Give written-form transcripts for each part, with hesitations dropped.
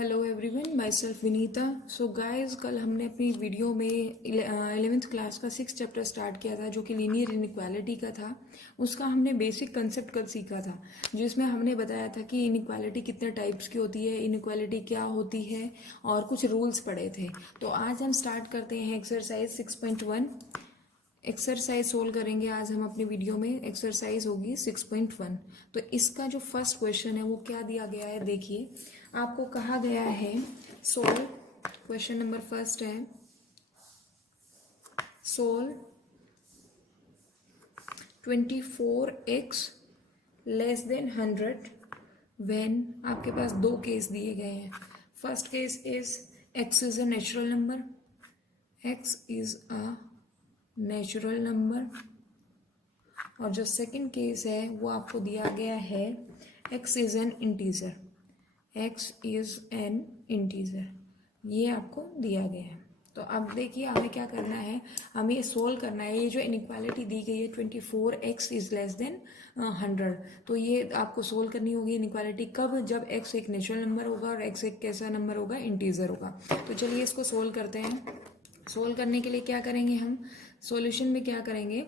Hello everyone, my self Vinita. So guys, कल हमने अपनी वीडियो में 11th क्लास का 6th चैप्टर स्टार्ट किया था जो कि लीनियर इनइक्वालिटी का था। उसका हमने बेसिक कंसेप्ट कल सीखा था, जिसमें हमने बताया था कि इनइक्वालिटी कितने टाइप्स की होती है, इनइक्वालिटी क्या होती है और कुछ रूल्स पढ़े थे। तो आज हम स्टार्ट करते हैं एक्सरसाइज 6.1। एक्सरसाइज सोल्व करेंगे आज हम अपनी वीडियो में। एक्सरसाइज होगी 6.1। तो इसका जो फर्स्ट क्वेश्चन है वो क्या दिया गया है, देखिए। आपको कहा गया है सोल्व, क्वेश्चन नंबर फर्स्ट है solve 24x less than 100 when. आपके पास दो केस दिए गए हैं। First case is x is a natural number, x is a natural number. और जो सेकंड केस है वो आपको दिया गया है x is an integer, x is an integer. ये आपको दिया गया है। तो अब देखिए हमें क्या करना है, हमें ये सोल्व करना है। ये जो इनइक्वालिटी दी गई है 24x इज लेस देन 100, तो ये आपको सोल्व करनी होगी इनइक्वालिटी। कब? जब x एक नेचुरल नंबर होगा और x एक कैसा नंबर होगा, इंटीजर होगा। तो चलिए इसको सोल्व करते हैं। सोल्व करने के लिए क्या करेंगे हम, सॉल्यूशन में क्या करेंगे,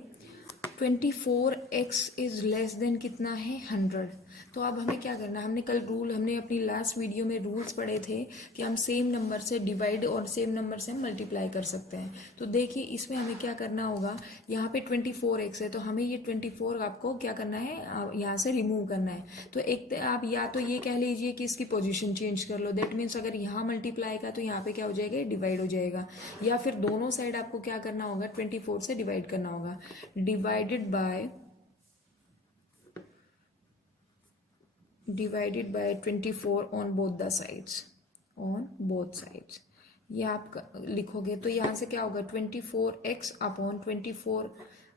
24x इज लेस देन कितना है, 100। तो अब हमें क्या करना है, हमने कल हमने अपनी लास्ट वीडियो में रूल्स पढ़े थे कि हम सेम नंबर से डिवाइड और सेम नंबर से मल्टीप्लाई कर सकते हैं। तो देखिए इसमें हमें क्या करना होगा, यहाँ पे 24x है तो हमें ये 24 आपको क्या करना है, यहाँ से रिमूव करना है। तो एक आप या तो ये कह लीजिए कि इसकी पोजीशन चेंज कर लो, दैट मीन्स अगर यहाँ मल्टीप्लाई का तो यहाँ पे क्या हो जाएगा, डिवाइड हो जाएगा। या फिर दोनों साइड आपको क्या करना होगा, 24 से डिवाइड करना होगा। divided by 24 on both the sides, on both sides। ये आप लिखोगे तो यहाँ से क्या होगा, 24x upon 24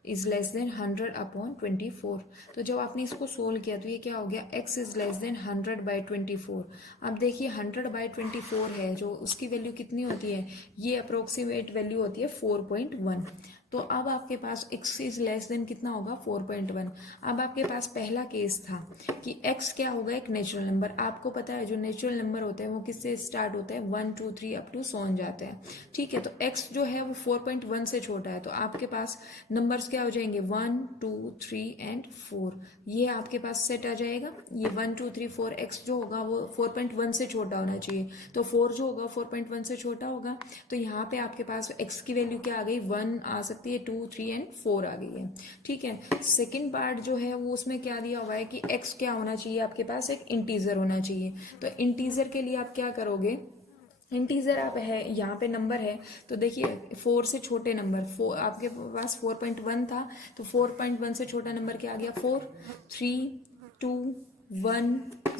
is less then 100 upon 24। तो जब आपने इसको सोल्व किया तो ये क्या हो गया, x is less then 100 by 24। अब देखिए 100 बाई 24 है जो, उसकी वैल्यू कितनी होती है, ये अप्रोक्सीमेट वैल्यू होती है 4.1। तो अब आपके पास x इज लेस देन कितना होगा, 4.1। अब आपके पास पहला केस था कि x क्या होगा, एक नेचुरल नंबर। आपको पता है जो नेचुरल नंबर होते हैं वो किससे स्टार्ट होते हैं, 1 2 3 अप टू सोन जाते हैं। ठीक है, तो x जो है वो 4.1 से छोटा है। तो आपके पास नंबर्स क्या हो जाएंगे, 1 2 3 एंड 4। ये आपके पास सेट आ जाएगा। ये 1 2 3 4, x जो होगा वो 4.1 से छोटा होना चाहिए। तो 4 जो होगा 4.1 से छोटा होगा। तो यहाँ पे आपके पास x की वैल्यू क्या आ गई, 1 आ सकती है, 2 3 एंड 4 आ गई है। ठीक है, सेकंड पार्ट जो है वो उसमें क्या दिया हुआ है कि x क्या होना चाहिए, आपके पास एक इंटीजर होना चाहिए। तो इंटीजर के लिए आप क्या करोगे, इंटीजर आप है यहाँ पे नंबर है तो देखिए 4 से छोटे नंबर, 4 आपके पास 4.1 था तो 4.1 से छोटा नंबर क्या आ गया, 4 3 2 1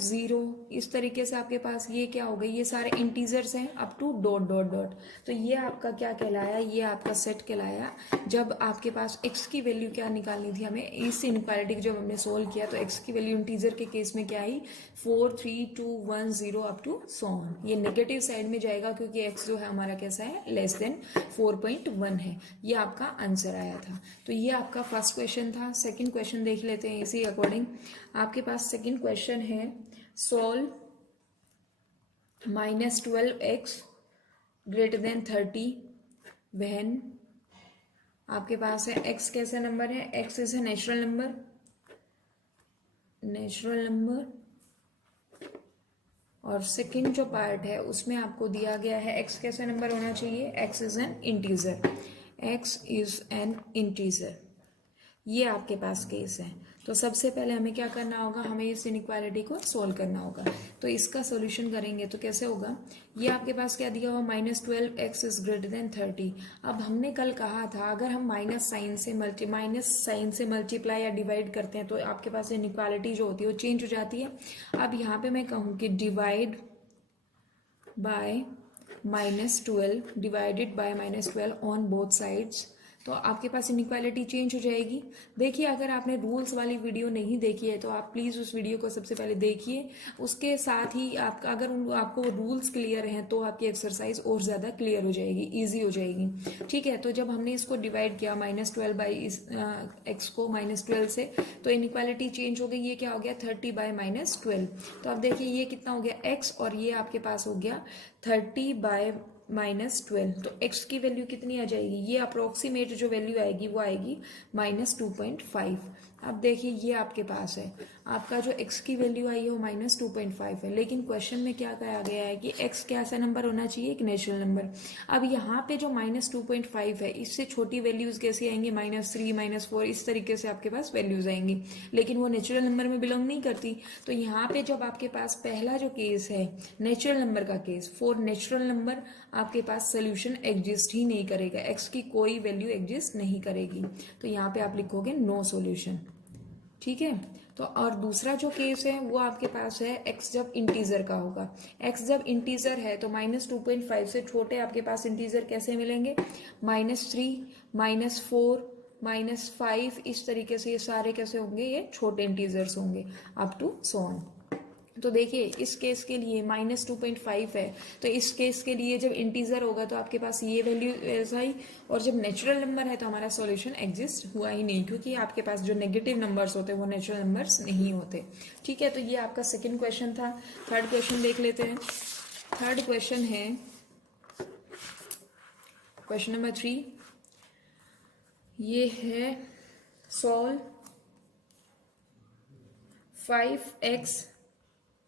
0। इस तरीके से आपके पास ये क्या हो गई, ये सारे इंटीजर्स हैं up to dot dot dot. तो ये आपका क्या कहलाया, ये आपका सेट कहलाया। जब आपके पास x की वैल्यू क्या निकालनी थी हमें, इस इनइक्वालिटी जब हमने सोल्व किया तो x की वैल्यू इंटीजर के केस में क्या आई, 4 3 2 1 0 अप टू सो ऑन। ये नेगेटिव साइड में जाएगा क्योंकि x जो है हमारा कैसा है, लेस देन 4.1 है। ये आपका आंसर आया था। तो ये आपका फर्स्ट क्वेश्चन था। सेकंड क्वेश्चन देख लेते हैं इसी अकॉर्डिंग। आपके पास सेकंड क्वेश्चन है solve -12x greater than 30 when. आपके पास है x कैसा नंबर है, x is a natural number, natural number. और सेकंड जो पार्ट है उसमें आपको दिया गया है x कैसा नंबर होना चाहिए, x is an integer, x is an integer. ये आपके पास केस है। तो सबसे पहले हमें क्या करना होगा, हमें इस इनइक्वालिटी को सोल्व करना होगा। तो इसका सोल्यूशन करेंगे तो कैसे होगा, ये आपके पास क्या दिया हुआ, -12x इज ग्रेटर देन 30। अब हमने कल कहा था अगर हम माइनस साइन से मल्टीप्लाई या डिवाइड करते हैं तो आपके पास इनइक्वालिटी जो होती है वो चेंज हो जाती है। अब यहाँ पे मैं कहूँ कि divide by -12 divided by -12 on both sides. तो आपके पास इनइक्वालिटी चेंज हो जाएगी। देखिए, अगर आपने रूल्स वाली वीडियो नहीं देखी है तो आप प्लीज़ उस वीडियो को सबसे पहले देखिए। उसके साथ ही आपको रूल्स क्लियर हैं तो आपकी एक्सरसाइज और ज़्यादा क्लियर हो जाएगी, ईजी हो जाएगी। ठीक है, तो जब हमने इसको डिवाइड किया -12 बाई इस एक्स को -12 से, तो इनइक्वालिटी चेंज हो गई। ये क्या हो गया 30 बाय -12। तो अब देखिए ये कितना हो गया एक्स, और ये आपके पास हो गया 30 बाय -12। तो x की वैल्यू कितनी आ जाएगी, ये अप्रोक्सीमेट जो वैल्यू आएगी वो आएगी -2.5। अब देखिए ये आपके पास है, आपका जो x की वैल्यू आई है वो -2.5 है, लेकिन क्वेश्चन में क्या कहा गया है कि x कैसा नंबर होना चाहिए, एक नेचुरल नंबर। अब यहाँ पे जो -2.5 है, इससे छोटी वैल्यूज कैसे आएंगी, -3 -4 इस तरीके से आपके पास वैल्यूज आएंगी, लेकिन वो नेचुरल नंबर में बिलोंग नहीं करती। तो यहाँ पे जब आपके पास पहला जो केस है नेचुरल नंबर का केस, फॉर नेचुरल नंबर आपके पास सोल्यूशन एग्जिस्ट ही नहीं करेगा, x की कोई वैल्यू एग्जिस्ट नहीं करेगी। तो यहाँ पे आप लिखोगे नो सॉल्यूशन। ठीक है, तो और दूसरा जो केस है वो आपके पास है x जब इंटीजर का होगा। x जब इंटीजर है तो -2.5 से छोटे आपके पास इंटीजर कैसे मिलेंगे, -3 -4 -5 इस तरीके से ये सारे कैसे होंगे, ये छोटे इंटीजर्स होंगे अप टू सो ऑन। तो देखिए इस केस के लिए -2.5 है, तो इस केस के लिए जब इंटीजर होगा तो आपके पास ये वैल्यू ऐसा ही, और जब नेचुरल नंबर है तो हमारा सॉल्यूशन एग्जिस्ट हुआ ही नहीं, क्योंकि आपके पास जो नेगेटिव नंबर्स होते हैं वो नेचुरल नंबर्स नहीं होते। ठीक है, तो ये आपका सेकंड क्वेश्चन था। थर्ड क्वेश्चन देख लेते हैं। थर्ड क्वेश्चन है क्वेश्चन नंबर 3। ये है solve 5x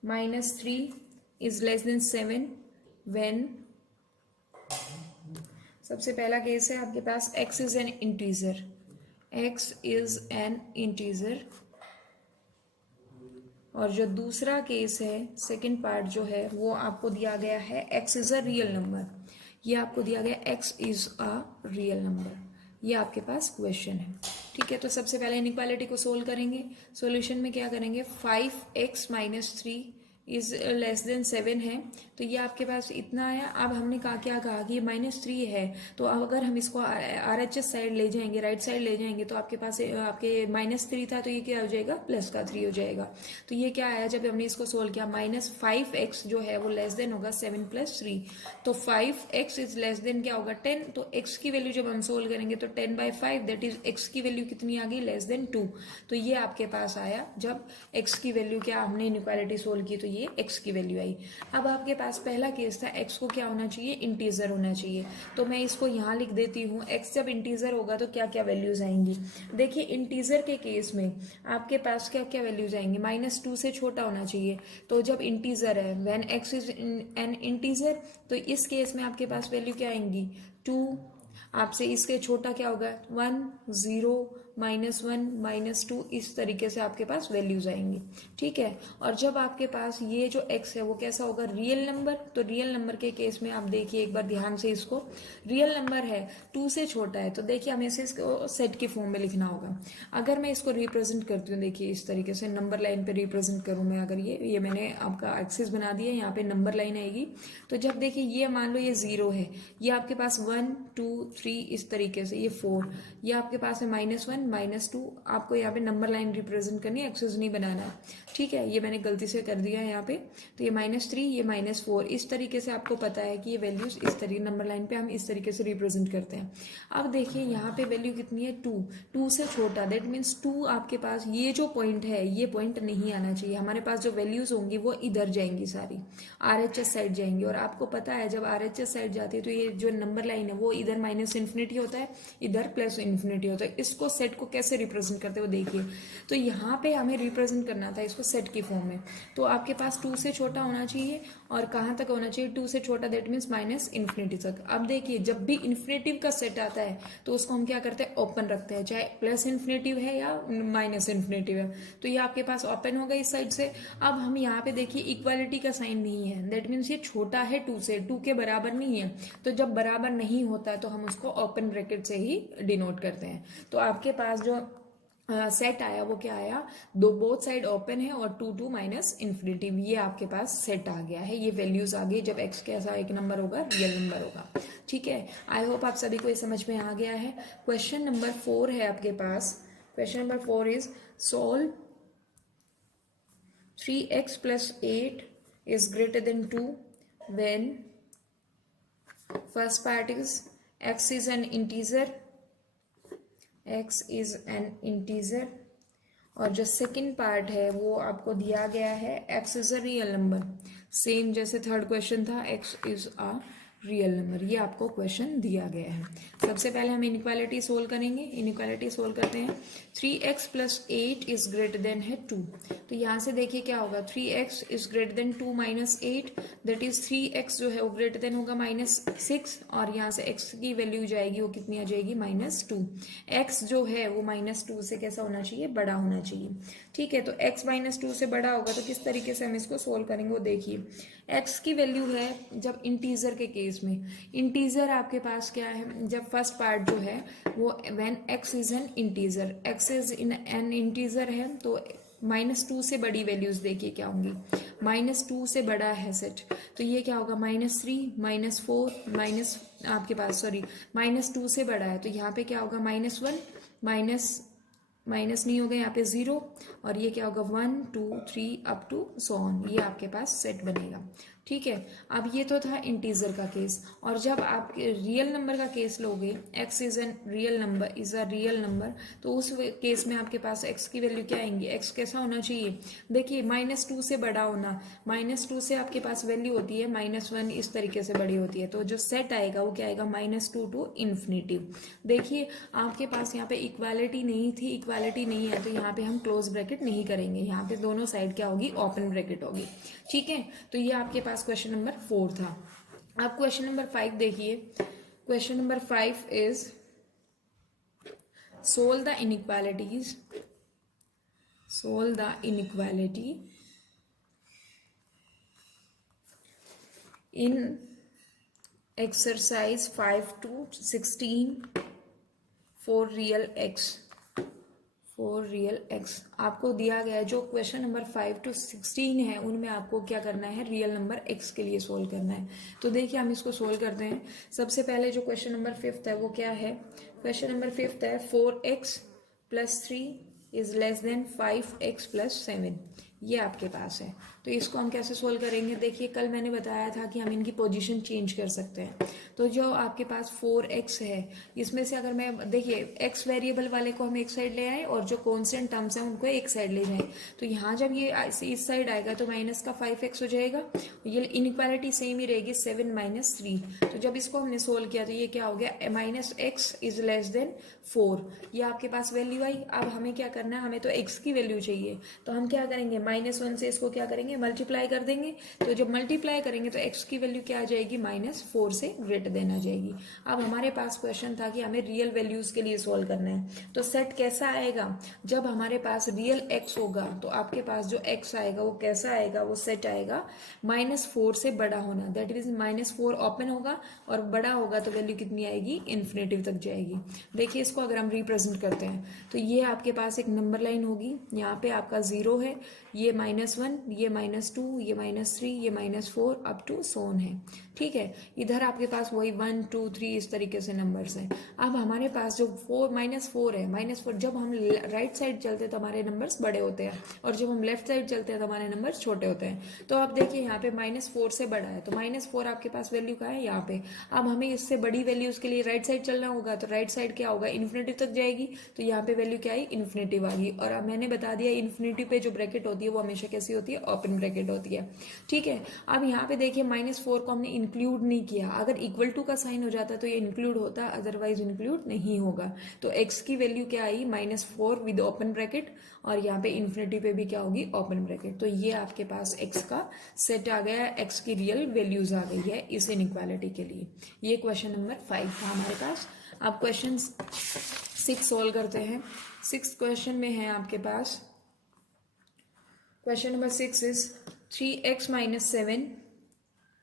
-3 is less than 7 when, सबसे पहला केस है आपके पास x is an integer, x is an integer, और जो दूसरा केस है सेकंड पार्ट जो है वो आपको दिया गया है x is a real number। ये आपको दिया गया x is a real number, ये आपके पास क्वेश्चन है। ठीक है, तो सबसे पहले इनइक्वालिटी को सोल्व करेंगे। सॉल्यूशन में क्या करेंगे, 5x -3 इज लेस देन 7 है, तो ये आपके पास इतना आया। अब हमने क्या कहा कि ये -3 है, तो अब अगर हम इसको RHS साइड ले जाएंगे, राइट साइड ले जाएंगे, तो आपके पास आपके -3 था तो ये क्या हो जाएगा, +3 हो जाएगा। तो ये क्या आया जब हमने इसको सोल्व किया, -5x जो है वो लेस देन होगा 7 + 3, तो 5x इज लेस देन क्या होगा 10। तो x की वैल्यू जब हम सोल्व करेंगे तो 10/5, दैट इज x की वैल्यू कितनी आ गई, लेस देन 2। तो ये आपके पास आया जब x की वैल्यू क्या, हमने इनइक्वालिटी सोल्व की तो ये x की वैल्यू आई। अब आपके पास पहला केस था x को क्या होना चाहिए, इंटीजर होना चाहिए, तो मैं इसको यहाँ लिख देती हूँ। x जब इंटीजर होगा तो क्या क्या वैल्यूज आएंगी, देखिए इंटीजर के केस में आपके पास क्या क्या वैल्यूज आएंगी, -2 से छोटा होना चाहिए। तो जब इंटीजर है, when x is an integer, तो इस केस में आपके पास वैल्यू क्या आएंगी, 2। आपसे इसके छोटा क्या होगा, 1 0 -1 -2 इस तरीके से आपके पास वैल्यूज आएंगी। ठीक है, और जब आपके पास ये जो x है वो कैसा होगा, रियल नंबर, तो रियल नंबर के केस में आप देखिए एक बार ध्यान से, इसको रियल नंबर है 2 से छोटा है, तो देखिए हमें इसे इसको सेट के फॉर्म में लिखना होगा। अगर मैं इसको रिप्रेजेंट करती हूँ, देखिए इस तरीके से नंबर लाइन पे रिप्रेजेंट करूँ मैं, अगर ये मैंने आपका एक्सिस बना दिया, यहाँ पे नंबर लाइन आएगी। तो जब देखिए ये मान लो ये 0 है, ये आपके पास 1 2 3 इस तरीके से, ये 4, ये आपके पास है -1 -2, आपको यहाँ पे नंबर लाइन रिप्रेजेंट करनी है, एक्सेस नहीं बनाना है। ठीक है, ये मैंने गलती से कर दिया है यहाँ पे, तो ये -3 ये -4 इस तरीके से आपको पता है कि ये वैल्यूज इस तरीके नंबर लाइन पे हम इस तरीके से रिप्रेजेंट करते हैं। अब देखिए यहाँ पे वैल्यू कितनी है, 2 से छोटा, दैट मीन्स 2 आपके पास ये जो पॉइंट है ये पॉइंट नहीं आना चाहिए। हमारे पास जो वैल्यूज होंगी वो इधर जाएंगी, सारी RHS साइड जाएंगी, और आपको पता है जब RHS साइड जाती है तो ये जो नंबर लाइन है वो इधर -∞ होता है, इधर +∞ होता है। इसको सेट को कैसे रिप्रेजेंट करते हो देखिए, तो यहाँ पे हमें रिप्रेजेंट करना था इसको सेट की फॉर्म में, तो आपके पास 2 से छोटा होना चाहिए, और कहाँ तक होना चाहिए, 2 से छोटा, दैट मीन्स -∞ तक। अब देखिए जब भी इन्फिनेटिव का सेट आता है तो उसको हम क्या करते हैं, ओपन रखते हैं, चाहे +∞ है या -∞ है, तो ये आपके पास ओपन होगा इस साइड से। अब हम यहाँ पे देखिए इक्वालिटी का साइन नहीं है, दैट मीन्स ये छोटा है 2 से, 2 के बराबर नहीं है, तो जब बराबर नहीं होता है तो हम उसको ओपन ब्रैकेट से ही डिनोट करते हैं। तो आपके पास जो सेट आया वो क्या आया, दो बोथ साइड ओपन है और 2 2 माइनस इन्फिनिटी, ये आपके पास सेट आ गया है, ये वैल्यूज आ गई जब एक्स कैसा एक नंबर होगा, रियल नंबर होगा। ठीक है, आई होप आप सभी को ये समझ में आ गया है। क्वेश्चन नंबर 4 है आपके पास। Question number 4 is solve 3x plus 8 is greater than 2 when first part is x is an integer, x is an integer, और जो सेकंड पार्ट है वो आपको दिया गया है x is a real number, same जैसे थर्ड क्वेश्चन था, x is a real number, ये आपको क्वेश्चन दिया गया है। सबसे पहले हम इनइक्वालिटी सोल्व करेंगे। इनइक्वालिटी सोल्व करते हैं। 3x plus 8 is greater then है 2, तो यहाँ से देखिए क्या होगा, 3x is greater then 2 minus 8, that is 3x जो है वो ग्रेटर देन होगा -6, और यहाँ से x की वैल्यू जाएगी वो कितनी आ जाएगी, -2। x जो है वो -2 से कैसा होना चाहिए, बड़ा होना चाहिए। ठीक है, तो x -2 से बड़ा होगा तो किस तरीके से हम इसको सोल्व करेंगे वो देखिए। x की वैल्यू है जब इंटीजर के केस में, इंटीजर आपके पास क्या है, जब फर्स्ट पार्ट जो है वो when x is an integer, x is in an integer है तो -2 से बड़ी वैल्यूज देखिए क्या होंगी, -2 से बड़ा है सेट, तो ये क्या होगा, -3 -4 माइनस आपके पास सॉरी -2 से बड़ा है तो यहाँ पे क्या होगा, -1 माइनस नहीं होगा यहाँ पे 0, और ये क्या होगा 1 2 3 अप टू सो ऑन, ये आपके पास सेट बनेगा। ठीक है, अब ये तो था इंटीजर का केस, और जब आप रियल नंबर का केस लोगे, x is an real number, is a real number, तो उस केस में आपके पास x की वैल्यू क्या आएंगी, x कैसा होना चाहिए, देखिए -2 से बड़ा होना, -2 से आपके पास वैल्यू होती है -1, इस तरीके से बड़ी होती है, तो जो सेट आएगा वो क्या आएगा, -2 टू इन्फिनिटी। देखिए आपके पास यहाँ पे इक्वालिटी नहीं थी, इक्वालिटी नहीं है तो यहाँ पे हम क्लोज ब्रैकेट नहीं करेंगे, यहाँ पे दोनों साइड क्या होगी, ओपन ब्रैकेट होगी। ठीक है, तो ये आपके पास क्वेश्चन नंबर 4 था। अब क्वेश्चन नंबर 5 देखिए। Question number 5 is solve the inequalities, solve the inequality in exercise 5 to 16 for real x, for real x आपको दिया गया है, जो क्वेश्चन नंबर 5 to 16 है उनमें आपको क्या करना है, रियल नंबर एक्स के लिए सोल्व करना है। तो देखिए हम इसको सोल्व करते हैं। सबसे पहले जो क्वेश्चन नंबर 5 है वो क्या है, क्वेश्चन नंबर 5 है 4x plus 3 is less than 5x plus 7, ये आपके पास है। तो इसको हम कैसे सोल्व करेंगे, देखिए कल मैंने बताया था कि हम इनकी पोजीशन चेंज कर सकते हैं। तो जो आपके पास 4x है इसमें से अगर मैं देखिए x वेरिएबल वाले को हम एक साइड ले आए और जो कॉन्स्टेंट टर्म्स हैं उनको एक साइड ले जाए, तो यहाँ जब ये इस साइड आएगा तो माइनस का 5x हो जाएगा, ये इनइक्वालिटी सेम ही रहेगी 7 - 3। तो जब इसको हमने सोल्व किया तो ये क्या हो गया, -x इज लेस देन 4, ये आपके पास वैल्यू आई। अब हमें क्या करना है, हमें तो x की वैल्यू चाहिए, तो हम क्या करेंगे, -1 से इसको क्या करेंगे, मल्टीप्लाई कर देंगे। तो जब मल्टीप्लाई करेंगे तो x की वैल्यू क्या आ जाएगी, -4 से ग्रेटर देन आ जाएगी। अब हमारे पास क्वेश्चन था कि हमें रियल वैल्यूज के लिए सोल्व करना है, तो सेट कैसा आएगा, जब हमारे पास रियल x होगा तो आपके पास जो x आएगा वो कैसा आएगा, वो सेट आएगा -4 से बड़ा होना, दैट इज -4 ओपन होगा और बड़ा होगा तो वैल्यू कितनी आएगी, इन्फिनेटिव तक जाएगी। देखिए इसको अगर हम रिप्रेजेंट करते हैं तो ये आपके पास एक नंबर लाइन होगी, यहाँ पे आपका 0 है, ये -1, ये -2, ये -3, ये -4 अप टू सोन है। ठीक है, इधर आपके पास वही 1 2 3 इस तरीके से नंबर्स हैं। अब हमारे पास जो -4 है, -4 जब हम राइट साइड चलते हैं तो हमारे नंबर्स बड़े होते हैं, और जब हम लेफ्ट साइड चलते हैं तो हमारे नंबर्स छोटे होते हैं। तो अब देखिए यहाँ पे -4 से बड़ा है, तो -4 आपके पास वैल्यू का है यहाँ पे। अब हमें इससे बड़ी वैल्यूज के लिए राइट साइड चलना होगा, तो राइट साइड क्या होगा, इन्फिनिटिव तक जाएगी, तो यहाँ पे वैल्यू क्या आई, इन्फिनिटिव आ गई। और अब मैंने बता दिया इन्फिनिटिव पे जो ब्रैकेट होती है वो हमेशा कैसी होती है, ओपन ब्रैकेट होती है। ठीक है, अब यहाँ पे देखिए -4 को हमने इंक्लूड नहीं किया, अगर इक्वल टू का साइन हो जाता तो ये इंक्लूड होता, अदरवाइज इंक्लूड नहीं होगा। तो x की वैल्यू क्या आई, -4 विद ओपन ब्रैकेट, और यहाँ पे इन्फिनिटी पे भी क्या होगी, ओपन ब्रैकेट। तो ये आपके पास x का सेट आ गया है, x की रियल वैल्यूज आ गई है इस इनइक्वालिटी के लिए। ये क्वेश्चन नंबर 5 था हमारे पास। अब क्वेश्चन 6 सोल्व करते हैं। 6 क्वेश्चन में है आपके पास, question number 6 is 3x - 7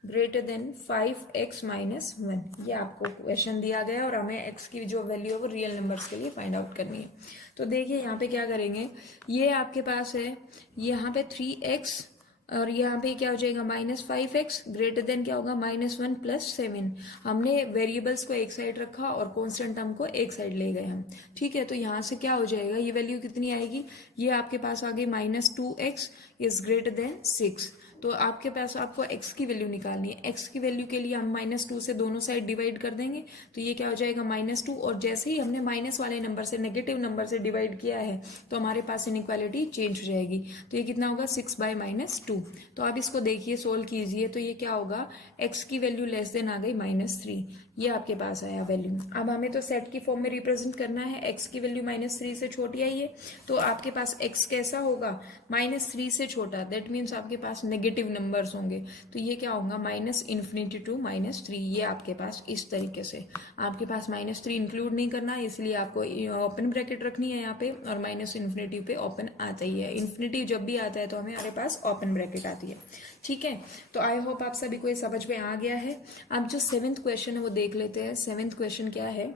greater than 5x minus 1। ये आपको क्वेश्चन दिया गया है और हमें x की जो वैल्यू है वो रियल नंबर्स के लिए फाइंड आउट करनी है। तो देखिए यहाँ पे क्या करेंगे, ये आपके पास है यहाँ पे 3x और यहाँ पे क्या हो जाएगा -5x ग्रेटर देन क्या होगा -1 प्लस 7। हमने वेरिएबल्स को एक साइड रखा और कॉन्स्टेंट टर्म को एक साइड ले गए हम। ठीक है, तो यहाँ से क्या हो जाएगा, ये वैल्यू कितनी आएगी, ये आपके पास आ गई -2x इज ग्रेटर देन 6। तो आपके पास आपको x की वैल्यू निकालनी है। x की वैल्यू के लिए हम -2 से दोनों साइड डिवाइड कर देंगे, तो ये क्या हो जाएगा -2। और जैसे ही हमने माइनस वाले नंबर से नेगेटिव नंबर से डिवाइड किया है तो हमारे पास इनइक्वालिटी चेंज हो जाएगी। तो ये कितना होगा 6/-2। तो आप इसको देखिए, सोल्व कीजिए, तो ये क्या होगा, x की वैल्यू लेस देन आ गई -3। ये आपके पास आया वैल्यू। अब हमें तो सेट की फॉर्म में रिप्रेजेंट करना है, x की वैल्यू -3 से छोटी आई है, तो आपके पास x कैसा होगा, -3 से छोटा, दैट मीन्स आपके पास नेगेटिव नंबर्स होंगे। तो ये क्या होगा -∞ टू -3। ये आपके पास इस तरीके से, आपके पास -3 इंक्लूड नहीं करना है, इसलिए आपको ओपन ब्रैकेट रखनी है यहाँ पे, और -∞ पे ओपन आता ही है। इन्फिनिटी जब भी आता है तो हमारे पास ओपन ब्रैकेट आती है। ठीक है, तो आई होप आप सभी को ये समझ में आ गया है। अब जो 7th क्वेश्चन है वो देख लेते हैं। 7th क्वेश्चन क्या है,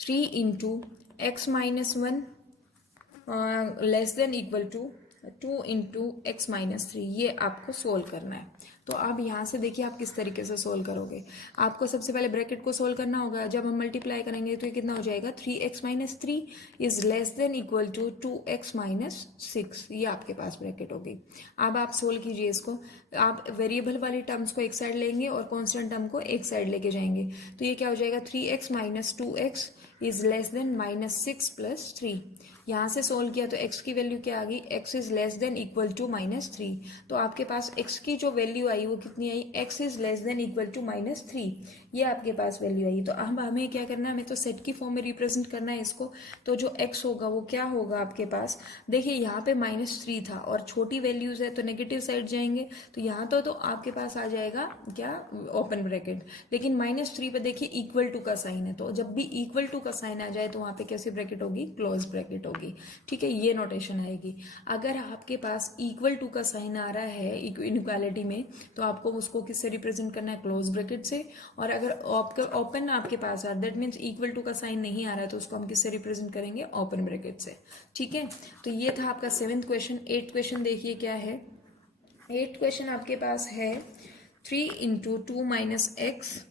3 into x minus 1 less than equal to 2 into x minus 3। ये आपको सोल्व करना है। तो अब यहाँ से देखिए आप किस तरीके से सोल्व करोगे। आपको सबसे पहले ब्रैकेट को सोल्व करना होगा। जब हम मल्टीप्लाई करेंगे तो ये कितना हो जाएगा, 3x minus 3 is less than equal to 2x minus 6। ये आपके पास ब्रैकेट होगी। अब आप सोल्व कीजिए इसको। आप वेरिएबल वाली टर्म्स को एक साइड लेंगे और कॉन्स्टेंट टर्म को एक साइड लेके जाएंगे, तो ये क्या हो जाएगा, 3x minus 2x is less then -6 plus 3। यहाँ से सोल्व किया तो x की वैल्यू क्या आ गई, x is less than equal to -3। तो आपके पास x की जो वैल्यू आई वो कितनी आई, x is less than equal to -3। ये आपके पास वैल्यू आई। तो अब हमें क्या करना है, हमें तो सेट की फॉर्म में रिप्रेजेंट करना है इसको। तो जो x होगा वो क्या होगा आपके पास, देखिए यहाँ पे -3 था और छोटी वैल्यूज है तो नेगेटिव साइड जाएंगे, तो यहाँ तो आपके पास आ जाएगा क्या, ओपन ब्रैकेट। लेकिन -3 पे देखिए इक्वल टू का साइन है, तो जब भी इक्वल टू का साइन आ जाए तो वहां पे कैसी ब्रैकेट होगी, क्लोज ब्रैकेट होगी। ठीक है, ये नोटेशन आएगी। अगर आपके पास इक्वल टू का साइन आ रहा है इनइक्वालिटी में, तो आपको उसको किससे रिप्रेजेंट करना है, क्लोज ब्रैकेट से। और अगर ओपन आपके पास आ रहा है, दैट मीन्स इक्वल टू का साइन नहीं आ रहा है, तो उसको हम किससे रिप्रेजेंट करेंगे, ओपन ब्रैकेट से। ठीक है, तो ये था आपका 7th क्वेश्चन। 8th क्वेश्चन देखिए क्या है। 8th क्वेश्चन आपके पास है 3 into 2 minus x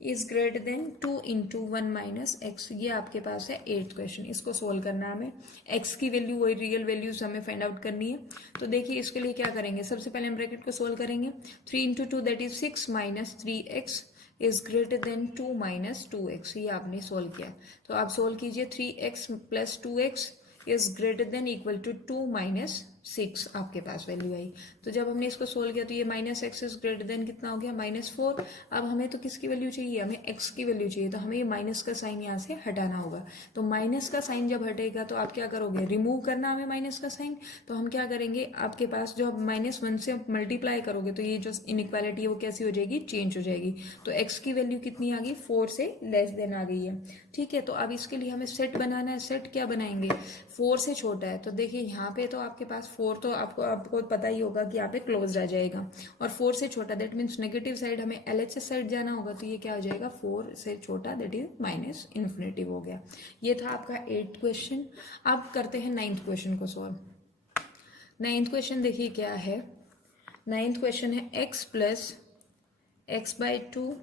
is greater then 2 into 1 minus x. ये आपके पास है 8th क्वेश्चन। इसको सोल्व करना है हमें। एक्स की वैल्यू वही रियल वैल्यूज हमें फाइंड आउट करनी है। तो देखिए इसके लिए क्या करेंगे, सबसे पहले हम ब्रैकेट को सोल्व करेंगे। 3 into 2 that is 6 minus 3x is greater then 2 minus 2x। ये आपने सोल्व किया, तो आप सोल्व कीजिए। 3x plus 2x is greater than equal to 2 minus 6 आपके पास वैल्यू आई। तो जब हमने इसको सोल्व किया तो ये -x इज ग्रेटर देन कितना हो गया, -4। अब हमें तो किसकी वैल्यू चाहिए, हमें x की वैल्यू चाहिए, तो हमें ये माइनस का साइन यहाँ से हटाना होगा। तो माइनस का साइन जब हटेगा तो आप क्या करोगे, रिमूव करना हमें माइनस का साइन। तो हम क्या करेंगे, आपके पास जो -1 से मल्टीप्लाई करोगे तो ये जो इनइक्वालिटी है वो कैसी हो जाएगी, चेंज हो जाएगी। तो x की वैल्यू कितनी आ गई, 4 से लेस देन आ गई है। ठीक है, तो अब इसके लिए हमें सेट बनाना है। सेट क्या बनाएंगे, 4 से छोटा है, तो देखिए यहाँ पे तो आपके पास 4 तो आपको पता ही होगा कि यहाँ पे क्लोज आ जाएगा, और 4 से छोटा दैट मीन्स नेगेटिव साइड हमें LHS साइड जाना होगा, तो ये क्या हो जाएगा, 4 से छोटा दैट इज -∞ हो गया। ये था आपका 8th क्वेश्चन। अब करते हैं 9th क्वेश्चन को सॉल्व। 9th क्वेश्चन देखिए क्या है। 9th क्वेश्चन है x plus x/2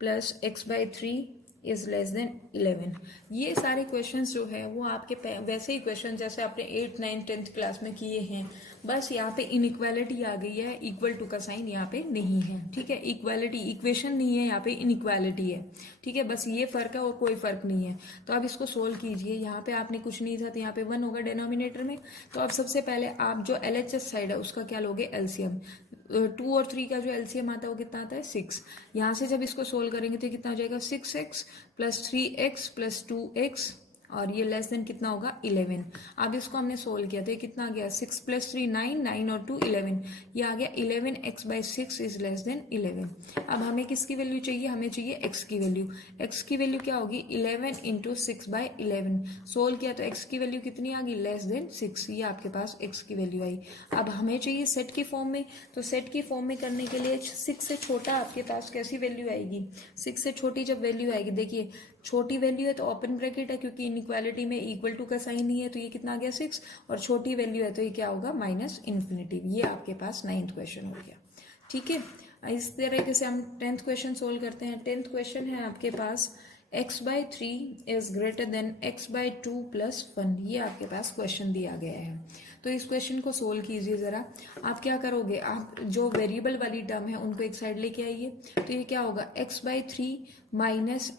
plus x/3 is less then 11। ये सारे क्वेश्चंस जो है वो आपके वैसे ही क्वेश्चन जैसे आपने 8th 9th 10th क्लास में किए हैं, बस यहाँ पे इनइक्वालिटी आ गई है, इक्वल टू का साइन यहाँ पे नहीं है। ठीक है, इक्वालिटी इक्वेशन नहीं है, यहाँ पे इनइक्वालिटी है। ठीक है, बस ये फर्क है और कोई फर्क नहीं है। तो अब इसको सोल्व कीजिए। यहाँ पे आपने कुछ नहीं था तो यहाँ पे 1 होगा डिनोमिनेटर में। तो अब सबसे पहले आप जो LHS साइड है उसका क्या लोगे, एलसीएम। 2 और 3 का जो एलसीएम आता है वो कितना आता है, 6। यहाँ से जब इसको सोल्व करेंगे तो कितना हो जाएगा, 6x plus 3x plus 2x और ये लेस देन कितना होगा 11। अब इसको हमने सोल्व किया तो ये कितना आ गया 6 + 3 9, 9 और 2 11, ये आ गया 11x/6 इज लेस देन 11। अब हमें किसकी वैल्यू चाहिए, हमें चाहिए x की वैल्यू। x की वैल्यू क्या होगी 11 × 6/11। सोल्व किया तो x की वैल्यू कितनी आ गई लेस देन 6, ये आपके पास x की वैल्यू आई। अब हमें चाहिए सेट की फॉर्म में, तो सेट की फॉर्म में करने के लिए 6 से छोटा आपके पास कैसी वैल्यू आएगी, 6 से छोटी जब वैल्यू आएगी, देखिए छोटी वैल्यू है तो ओपन ब्रैकेट है, क्योंकि इनइक्वालिटी में इक्वल टू का साइन नहीं है, तो ये कितना आ गया 6, और छोटी वैल्यू है तो ये क्या होगा -∞। ये आपके पास 9th क्वेश्चन हो गया। ठीक है, इस तरीके से हम 10th क्वेश्चन सोल्व करते हैं। 10th क्वेश्चन है आपके पास x/3 is greater then x/2 + 1। ये आपके पास क्वेश्चन दिया गया है, तो इस क्वेश्चन को सोल्व कीजिए जरा। आप क्या करोगे, आप जो वेरिएबल वाली टर्म है उनको एक साइड लेके आइए, तो ये क्या होगा x/3 -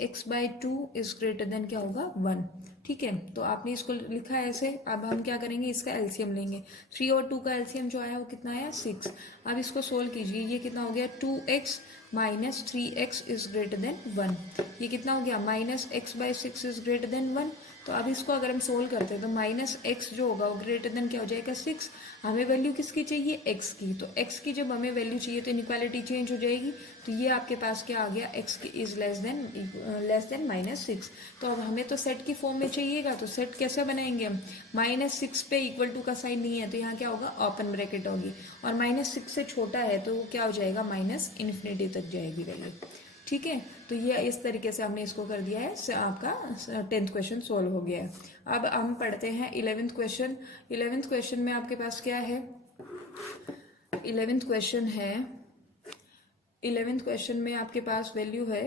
x/2 is greater then क्या होगा 1। ठीक है, तो आपने इसको लिखा है ऐसे। अब हम क्या करेंगे, इसका एलसीएम लेंगे। 3 और 2 का एलसीएम जो आया वो कितना आया 6। अब इसको सोल्व कीजिए, ये कितना हो गया 2x - 3x is greater then 1। ये कितना हो गया -x/6 इज ग्रेटर देन 1। तो अब इसको अगर हम सोल्व करते हैं तो -x जो होगा वो ग्रेटर देन क्या हो जाएगा 6। हमें वैल्यू किसकी चाहिए x की, तो x की जब हमें वैल्यू चाहिए तो इनइक्वालिटी चेंज हो जाएगी। तो ये आपके पास क्या आ गया x की इज लेस देन -6। तो अब हमें तो सेट की फॉर्म में चाहिएगा, तो सेट कैसे बनाएंगे हम, -6 पे इक्वल टू का साइन नहीं है तो यहाँ क्या होगा ओपन ब्रैकेट होगी, और -6 से छोटा है तो वो क्या हो जाएगा -∞ तक जाएगी वैल्यू। ठीक है, तो ये इस तरीके से हमने इसको कर दिया है, आपका 10th क्वेश्चन सोल्व हो गया है। अब हम पढ़ते हैं 11th क्वेश्चन। 11th क्वेश्चन में आपके पास क्या है, 11th क्वेश्चन है, 11th क्वेश्चन में आपके पास वैल्यू है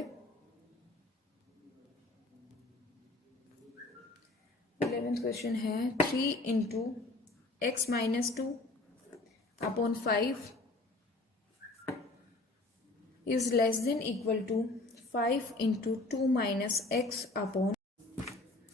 11th क्वेश्चन है 3 × x - 2 upon 5 is less than equal to 5 × 2 - x upon.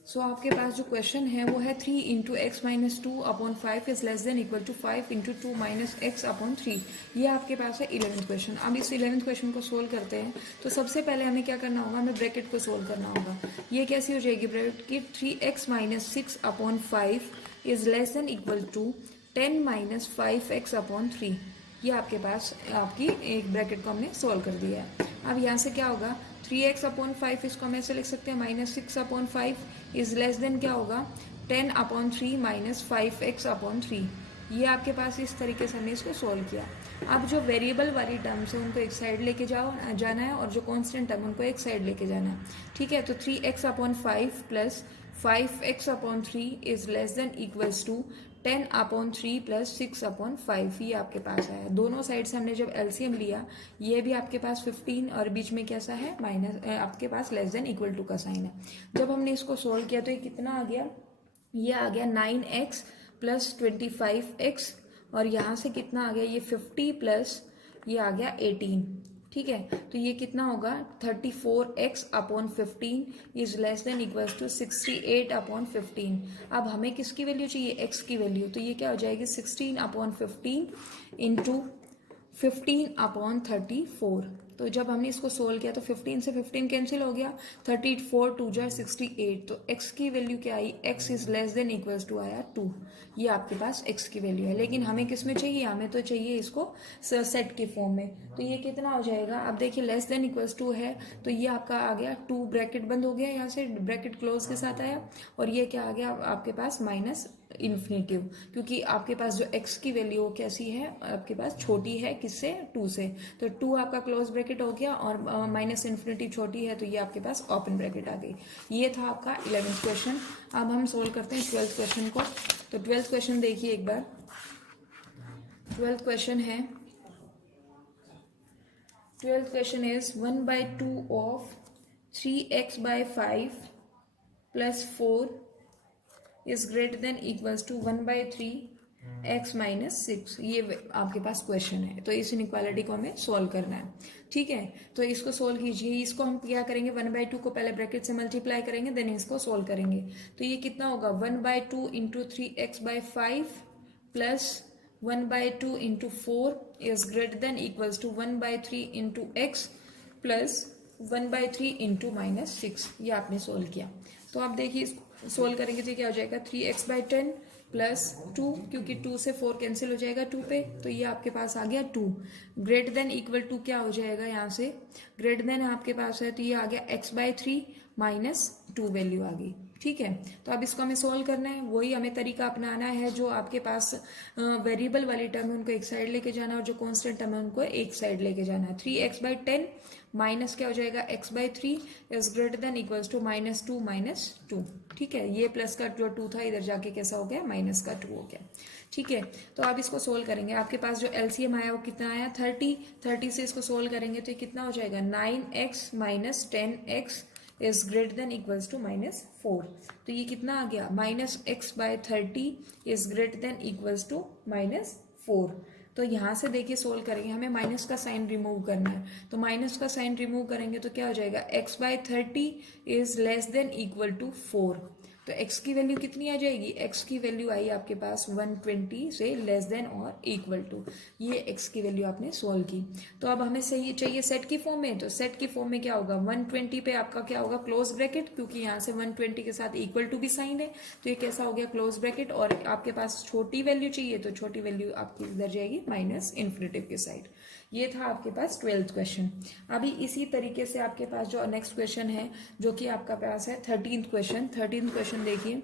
So आपके पास जो क्वेश्चन है वो है 3 × x - 2 upon 5 is less than equal to 5 × 2 - x upon 3। ये आपके पास है 11th क्वेश्चन। अब इस 11th क्वेश्चन को सोल्व करते हैं, तो सबसे पहले हमें क्या करना होगा, हमें ब्रैकेट को सोल्व करना होगा। ये कैसी हो जाएगी bracket, 3x - 6 upon 5 is less than equal to 10 - 5x upon 3। ये आपके पास आपकी एक ब्रैकेट को हमने सोल्व कर दिया है। अब यहाँ से क्या होगा 3x अपॉन 5, इसको हम ऐसे लिख सकते हैं -6 अपॉन 5 इज लेस देन क्या होगा 10 अपॉन 3 - 5x अपॉन 3। ये आपके पास इस तरीके से हमने इसको सोल्व किया। अब जो वेरिएबल वाली टर्म्स है उनको एक साइड लेके जाना है, और जो कांस्टेंट टर्म उनको एक साइड लेके जाना है। ठीक है, तो 3x upon 5 plus 5x upon 3 is less than equals to 10 upon 3 plus 6 upon 5। ये आपके पास आया। दोनों साइड से हमने जब एलसीएम लिया, ये भी आपके पास 15 और बीच में कैसा है माइनस, आपके पास लेस देन इक्वल टू का साइन है। जब हमने इसको सोल्व किया तो ये कितना आ गया, ये आ गया 9x + 25x, और यहाँ से कितना आ गया ये 50 प्लस ये आ गया 18। ठीक है, तो ये कितना होगा 34x upon 15 is less than equals to 68 upon 15। अब हमें किसकी वैल्यू चाहिए x की वैल्यू, तो ये क्या हो जाएगी 16 अपॉन 15 इंटू 15 अपॉन 34। तो जब हमने इसको सोल्व किया तो 15 से 15 कैंसिल हो गया, 34 2 जार 68। तो x की वैल्यू क्या आई, x is less than equals to आया 2। ये आपके पास x की वैल्यू है, लेकिन हमें किस में चाहिए, हमें तो चाहिए इसको सेट के फॉर्म में। तो ये कितना हो जाएगा, अब देखिए लेस देन इक्वल्स टू है तो ये आपका आ गया 2, ब्रैकेट बंद हो गया, यहाँ से ब्रैकेट क्लोज के साथ आया, और ये क्या आ गया आपके पास -∞, क्योंकि आपके पास जो x की वैल्यू कैसी है आपके पास छोटी है किससे 2 से, तो 2 आपका क्लोज ब्रैकेट हो गया, और -∞ छोटी है तो ये आपके पास ओपन ब्रैकेट आ गई। ये था आपका 11th क्वेश्चन। अब हम सोल्व करते हैं 12th क्वेश्चन को। तो 12th क्वेश्चन देखिए एक बार। 12th क्वेश्चन है, 12th question is 1/2 of 3x/5 plus 4 is greater than equals to 1/3 x - 6। ये आपके पास क्वेश्चन है, तो इस इनइक्वालिटी को हमें सोल्व करना है। ठीक है, तो इसको सोल्व कीजिए। इसको हम क्या करेंगे 1/2 को पहले ब्रैकेट से मल्टीप्लाई करेंगे, देन इसको सोल्व करेंगे। तो ये कितना होगा 1/2 into 3x/5 plus 1/2 into 4 is greater than equals to 1/3 into x plus 1/3 into -6। ये आपने सोल्व किया। तो आप देखिए सोल्व करेंगे तो ये क्या हो जाएगा 3x/10 प्लस 2, क्योंकि 2 से 4 कैंसिल हो जाएगा 2 पे, तो ये आपके पास आ गया 2। ग्रेटर देन इक्वल टू क्या हो जाएगा यहाँ से, ग्रेटर देन आपके पास है तो ये आ गया x/3 माइनस 2 वैल्यू आ गई। ठीक है, तो अब इसको हमें सोल्व करना है, वही हमें तरीका अपनाना है, जो आपके पास वेरिएबल वाली टर्म है उनको एक साइड लेके जाना है और जो कांस्टेंट टर्म है उनको एक साइड लेके जाना है। 3x/10 माइनस क्या हो जाएगा x/3 is greater than equals to -2 -2। ठीक है, ये प्लस का जो 2 था इधर जाके कैसा हो गया माइनस का 2 हो गया। ठीक है, तो आप इसको सोल्व करेंगे, आपके पास जो एलसीएम आया वो कितना आया 30 से इसको सोल्व करेंगे तो ये कितना हो जाएगा 9x minus 10x is greater than equals to -4। तो ये कितना आ गया -x/30 is greater than equals to -4। तो यहाँ से देखिए सोल्व करेंगे, हमें माइनस का साइन रिमूव करना है, तो माइनस का साइन रिमूव करेंगे तो क्या हो जाएगा x/30 is less than equal to 4। तो x की वैल्यू कितनी आ जाएगी, x की वैल्यू आई आपके पास 120 से लेस देन और इक्वल टू, ये x की वैल्यू आपने सोल्व की। तो अब हमें सही चाहिए सेट की फॉर्म में, तो सेट की फॉर्म में क्या होगा 120 पे आपका क्या होगा क्लोज ब्रैकेट, क्योंकि यहाँ से 120 के साथ इक्वल टू भी साइन है, तो ये कैसा हो गया क्लोज ब्रैकेट। और आपके पास छोटी वैल्यू चाहिए तो छोटी वैल्यू आपकी इधर जाएगी माइनस इन्फिनिटिव के साइड। ये था आपके पास 12th क्वेश्चन। अभी इसी तरीके से आपके पास जो नेक्स्ट क्वेश्चन है जो कि आपका पास है 13th क्वेश्चन। 13th क्वेश्चन देखिए,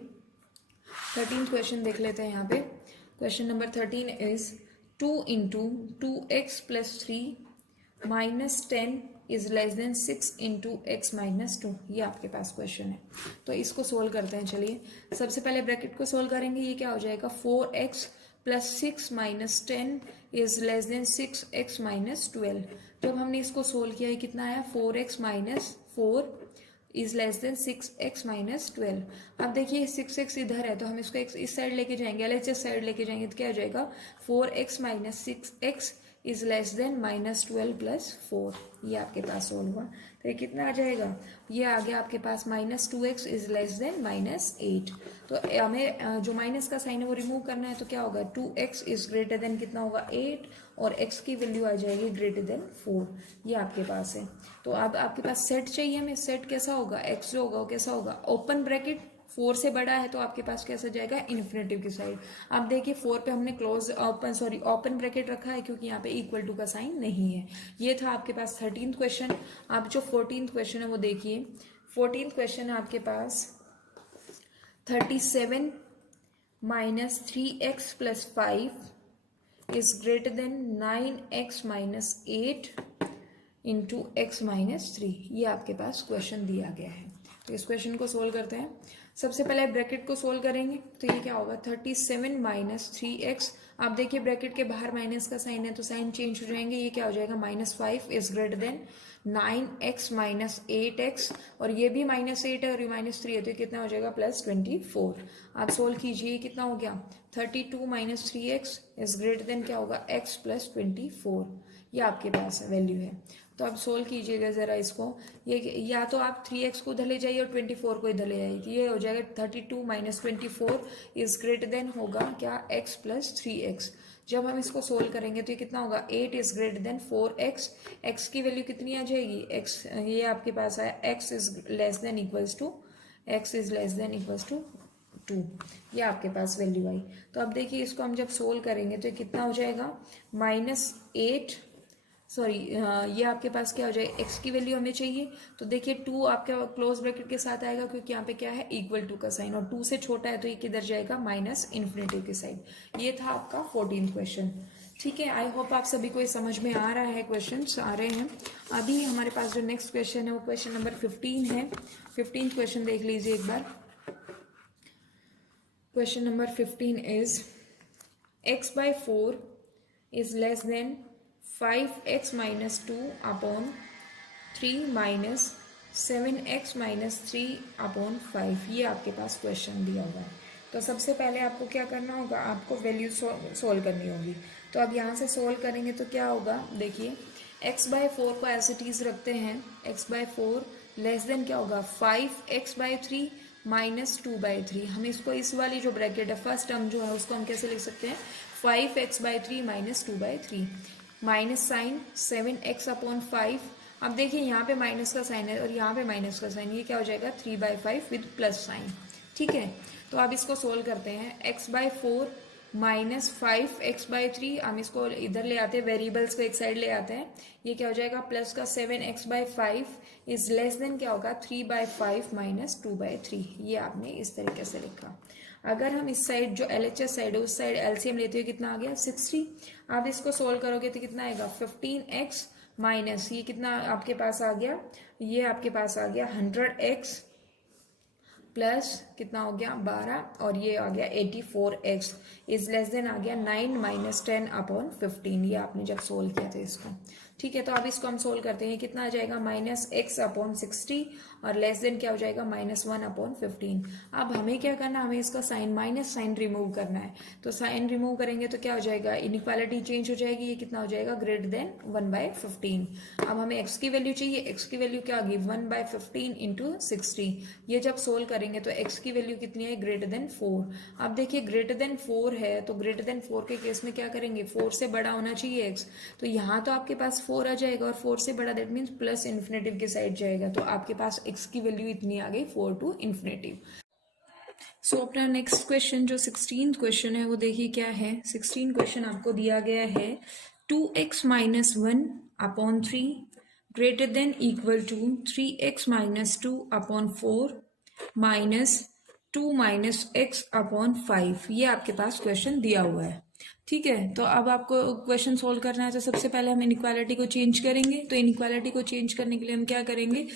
13th क्वेश्चन देख लेते हैं यहाँ पे। Question number 13 is 2 into 2x plus 3 minus 10 is less then 6 into x minus 2। ये आपके पास क्वेश्चन है, तो इसको सोल्व करते हैं। चलिए सबसे पहले ब्रैकेट को सोल्व करेंगे, ये क्या हो जाएगा 4x plus 6 minus 10 is less then 6x minus 12। जब हमने इसको सोल्व किया, ये कितना आया 4x minus 4 is less then 6x minus 12। अब देखिए 6x इधर है तो हम इसको x इस साइड लेके जाएंगे, LHS साइड लेके जाएंगे तो क्या हो जाएगा 4x minus 6x is less then -12 plus 4। ये आपके पास सोल्व हुआ, तो ये कितना आ जाएगा, ये आ गया आपके पास -2x इज लेस देन -8। तो हमें जो माइनस का साइन है वो रिमूव करना है, तो क्या होगा 2x इज ग्रेटर देन कितना होगा 8 और x की वैल्यू आ जाएगी ग्रेटर देन 4। ये आपके पास है। तो अब आपके पास सेट चाहिए हमें, सेट कैसा होगा x जो होगा वो कैसा होगा ओपन ब्रैकेट, 4 से बड़ा है तो आपके पास कैसा जाएगा इन्फिनिटिव की साइड। अब देखिए 4 पे हमने ओपन ब्रैकेट रखा है क्योंकि यहाँ पे इक्वल टू का साइन नहीं है। ये था आपके पास 13th क्वेश्चन। अब जो 14th क्वेश्चन है वो देखिए, 14th क्वेश्चन है आपके पास 37 minus 3x plus 5 is greater then 9x minus 8 into x minus 3। ये आपके पास क्वेश्चन दिया गया है, तो इस क्वेश्चन को सोल्व करते हैं। सबसे पहले ब्रैकेट को सोल्व करेंगे तो ये क्या होगा 37 माइनस 3x। आप देखिए ब्रैकेट के बाहर माइनस का साइन है तो साइन चेंज हो जाएंगे, ये क्या हो जाएगा -5 is greater then 9x minus 8x, और ये भी -8 है और ये -3 है तो ये कितना हो जाएगा +24। आप सोल्व कीजिए, कितना हो गया 32 minus 3x is greater then क्या होगा x प्लस 24। ये आपके पास वैल्यू है, तो आप सोल्व कीजिएगा जरा इसको। ये या तो आप 3x को इधर ले जाइए और 24 को इधर ले जाइए, तो ये हो जाएगा 32 माइनस 24 इज ग्रेटर देन होगा क्या x प्लस 3x। जब हम इसको सोल्व करेंगे तो ये कितना होगा 8 is greater than 4x। x की वैल्यू कितनी आ जाएगी x, ये आपके पास आया x is less than equals to 2। ये आपके पास वैल्यू आई। तो अब देखिए इसको हम जब सोल्व करेंगे तो ये कितना हो जाएगा -8 सॉरी ये आपके पास क्या हो जाएगा x की वैल्यू हमें चाहिए, तो देखिए 2 आपका क्लोज ब्रैकेट के साथ आएगा क्योंकि यहाँ पे क्या है इक्वल टू का साइन, और 2 से छोटा है तो ये किधर जाएगा माइनस इन्फिनिटिव के साइड। ये था आपका 14th क्वेश्चन। ठीक है, आई होप आप सभी को ये समझ में आ रहा है, क्वेश्चन आ रहे हैं। अभी हमारे पास जो नेक्स्ट क्वेश्चन है वो क्वेश्चन नंबर 15 है। 15th क्वेश्चन देख लीजिए एक बार। Question number 15 is x/4 is less than 5x minus 2 upon 3 minus 7x minus 3 upon 5। ये आपके पास क्वेश्चन दिया हुआ है। तो सबसे पहले आपको क्या करना होगा, आपको वैल्यू सोल्व करनी होगी। तो अब यहाँ से सोल्व करेंगे तो क्या होगा, देखिए x/4 को एज इट इज रखते हैं, x/4 लेस देन क्या होगा 5x/3 माइनस 2/3। हम इसको इस वाली जो ब्रैकेट है फर्स्ट टर्म जो है उसको हम कैसे लिख सकते हैं 5x/3 minus 2/3 minus sign 7x upon 5। अब देखिए यहाँ पे माइनस का साइन है और यहाँ पे माइनस का साइन, ये क्या हो जाएगा 3/5 विद प्लस साइन। ठीक है, तो अब इसको सोल्व करते हैं। x/4 माइनस 5x/3, हम इसको इधर ले आते हैं, वेरिएबल्स को एक साइड ले आते हैं। ये क्या हो जाएगा, प्लस का 7x/5 इज लेस देन क्या होगा, 3/5 माइनस 2/3। ये आपने इस तरीके से लिखा। अगर हम इस साइड जो LHS साइड है उस साइड LCM लेते हुए कितना आ गया, 60। आप इसको सोल्व करोगे तो कितना आएगा, 15x माइनस ये कितना आपके पास आ गया, ये आपके पास आ गया 100x प्लस कितना हो गया 12, और ये आ गया 84x इज लेस देन आ गया 9 माइनस 10/15। ये आपने जब सोल्व किया था इसको। ठीक है, तो अब इसको हम सोल्व करते हैं, कितना आ जाएगा, -x/60 और लेस देन क्या हो जाएगा, -1/15। अब हमें क्या करना है, हमें इसका साइन माइनस साइन रिमूव करना है। तो साइन रिमूव करेंगे तो क्या हो जाएगा, इनइक्वालिटी चेंज हो जाएगी। ये कितना हो जाएगा, ग्रेटर देन 1/15। अब हमें x की वैल्यू चाहिए। x की वैल्यू क्या होगी, 1/15 इंटू 60। ये जब सोल्व करेंगे तो x की वैल्यू कितनी है, ग्रेटर देन 4। अब देखिए ग्रेटर देन 4 है, तो ग्रेटर देन 4 के केस में क्या करेंगे, 4 से बड़ा होना चाहिए x। तो यहाँ तो आपके पास 4 आ जाएगा, और 4 से बड़ा दैट मीन्स प्लस इन्फिनेटिव के साइड जाएगा। तो आपके पास x की वैल्यू इतनी आ गई, 4 टू इन्फिनेटिव। सो अपना नेक्स्ट क्वेश्चन जो 16th क्वेश्चन है वो देखिए क्या है। 16th क्वेश्चन आपको दिया गया है 2x minus 1/3 greater than equal to 3x minus 2/4 minus 2 minus x/5। ये आपके पास क्वेश्चन दिया हुआ है। ठीक है, तो अब आपको क्वेश्चन सोल्व करना है। तो सबसे पहले हम इनइक्वालिटी को चेंज करेंगे। तो इनइक्वालिटी को चेंज करने के लिए हम क्या करेंगे,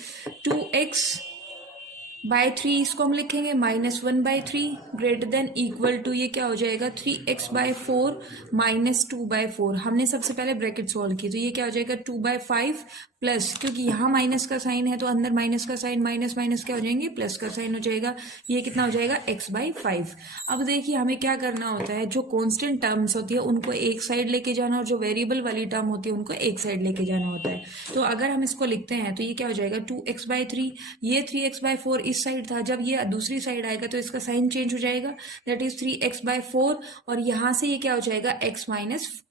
2x/3 इसको हम लिखेंगे -1/3 ग्रेटर देन इक्वल टू ये क्या हो जाएगा, 3x/4 माइनस 2/4। हमने सबसे पहले ब्रैकेट सोल्व की, तो ये क्या हो जाएगा 2/5 प्लस, क्योंकि यहाँ माइनस का साइन है तो अंदर माइनस का साइन, माइनस माइनस क्या हो जाएंगे, प्लस का साइन हो जाएगा। ये कितना हो जाएगा, x/5। अब देखिए हमें क्या करना होता है, जो कांस्टेंट टर्म्स होती है उनको एक साइड लेके जाना, और जो वेरिएबल वाली टर्म होती है उनको एक साइड लेके जाना होता है। तो अगर हम इसको लिखते हैं तो ये क्या हो जाएगा, 2x/3, ये 3x/4 इस साइड था, जब ये दूसरी साइड आएगा तो इसका साइन चेंज हो जाएगा, दैट इज 3x/4, और यहां से ये क्या हो जाएगा, x/5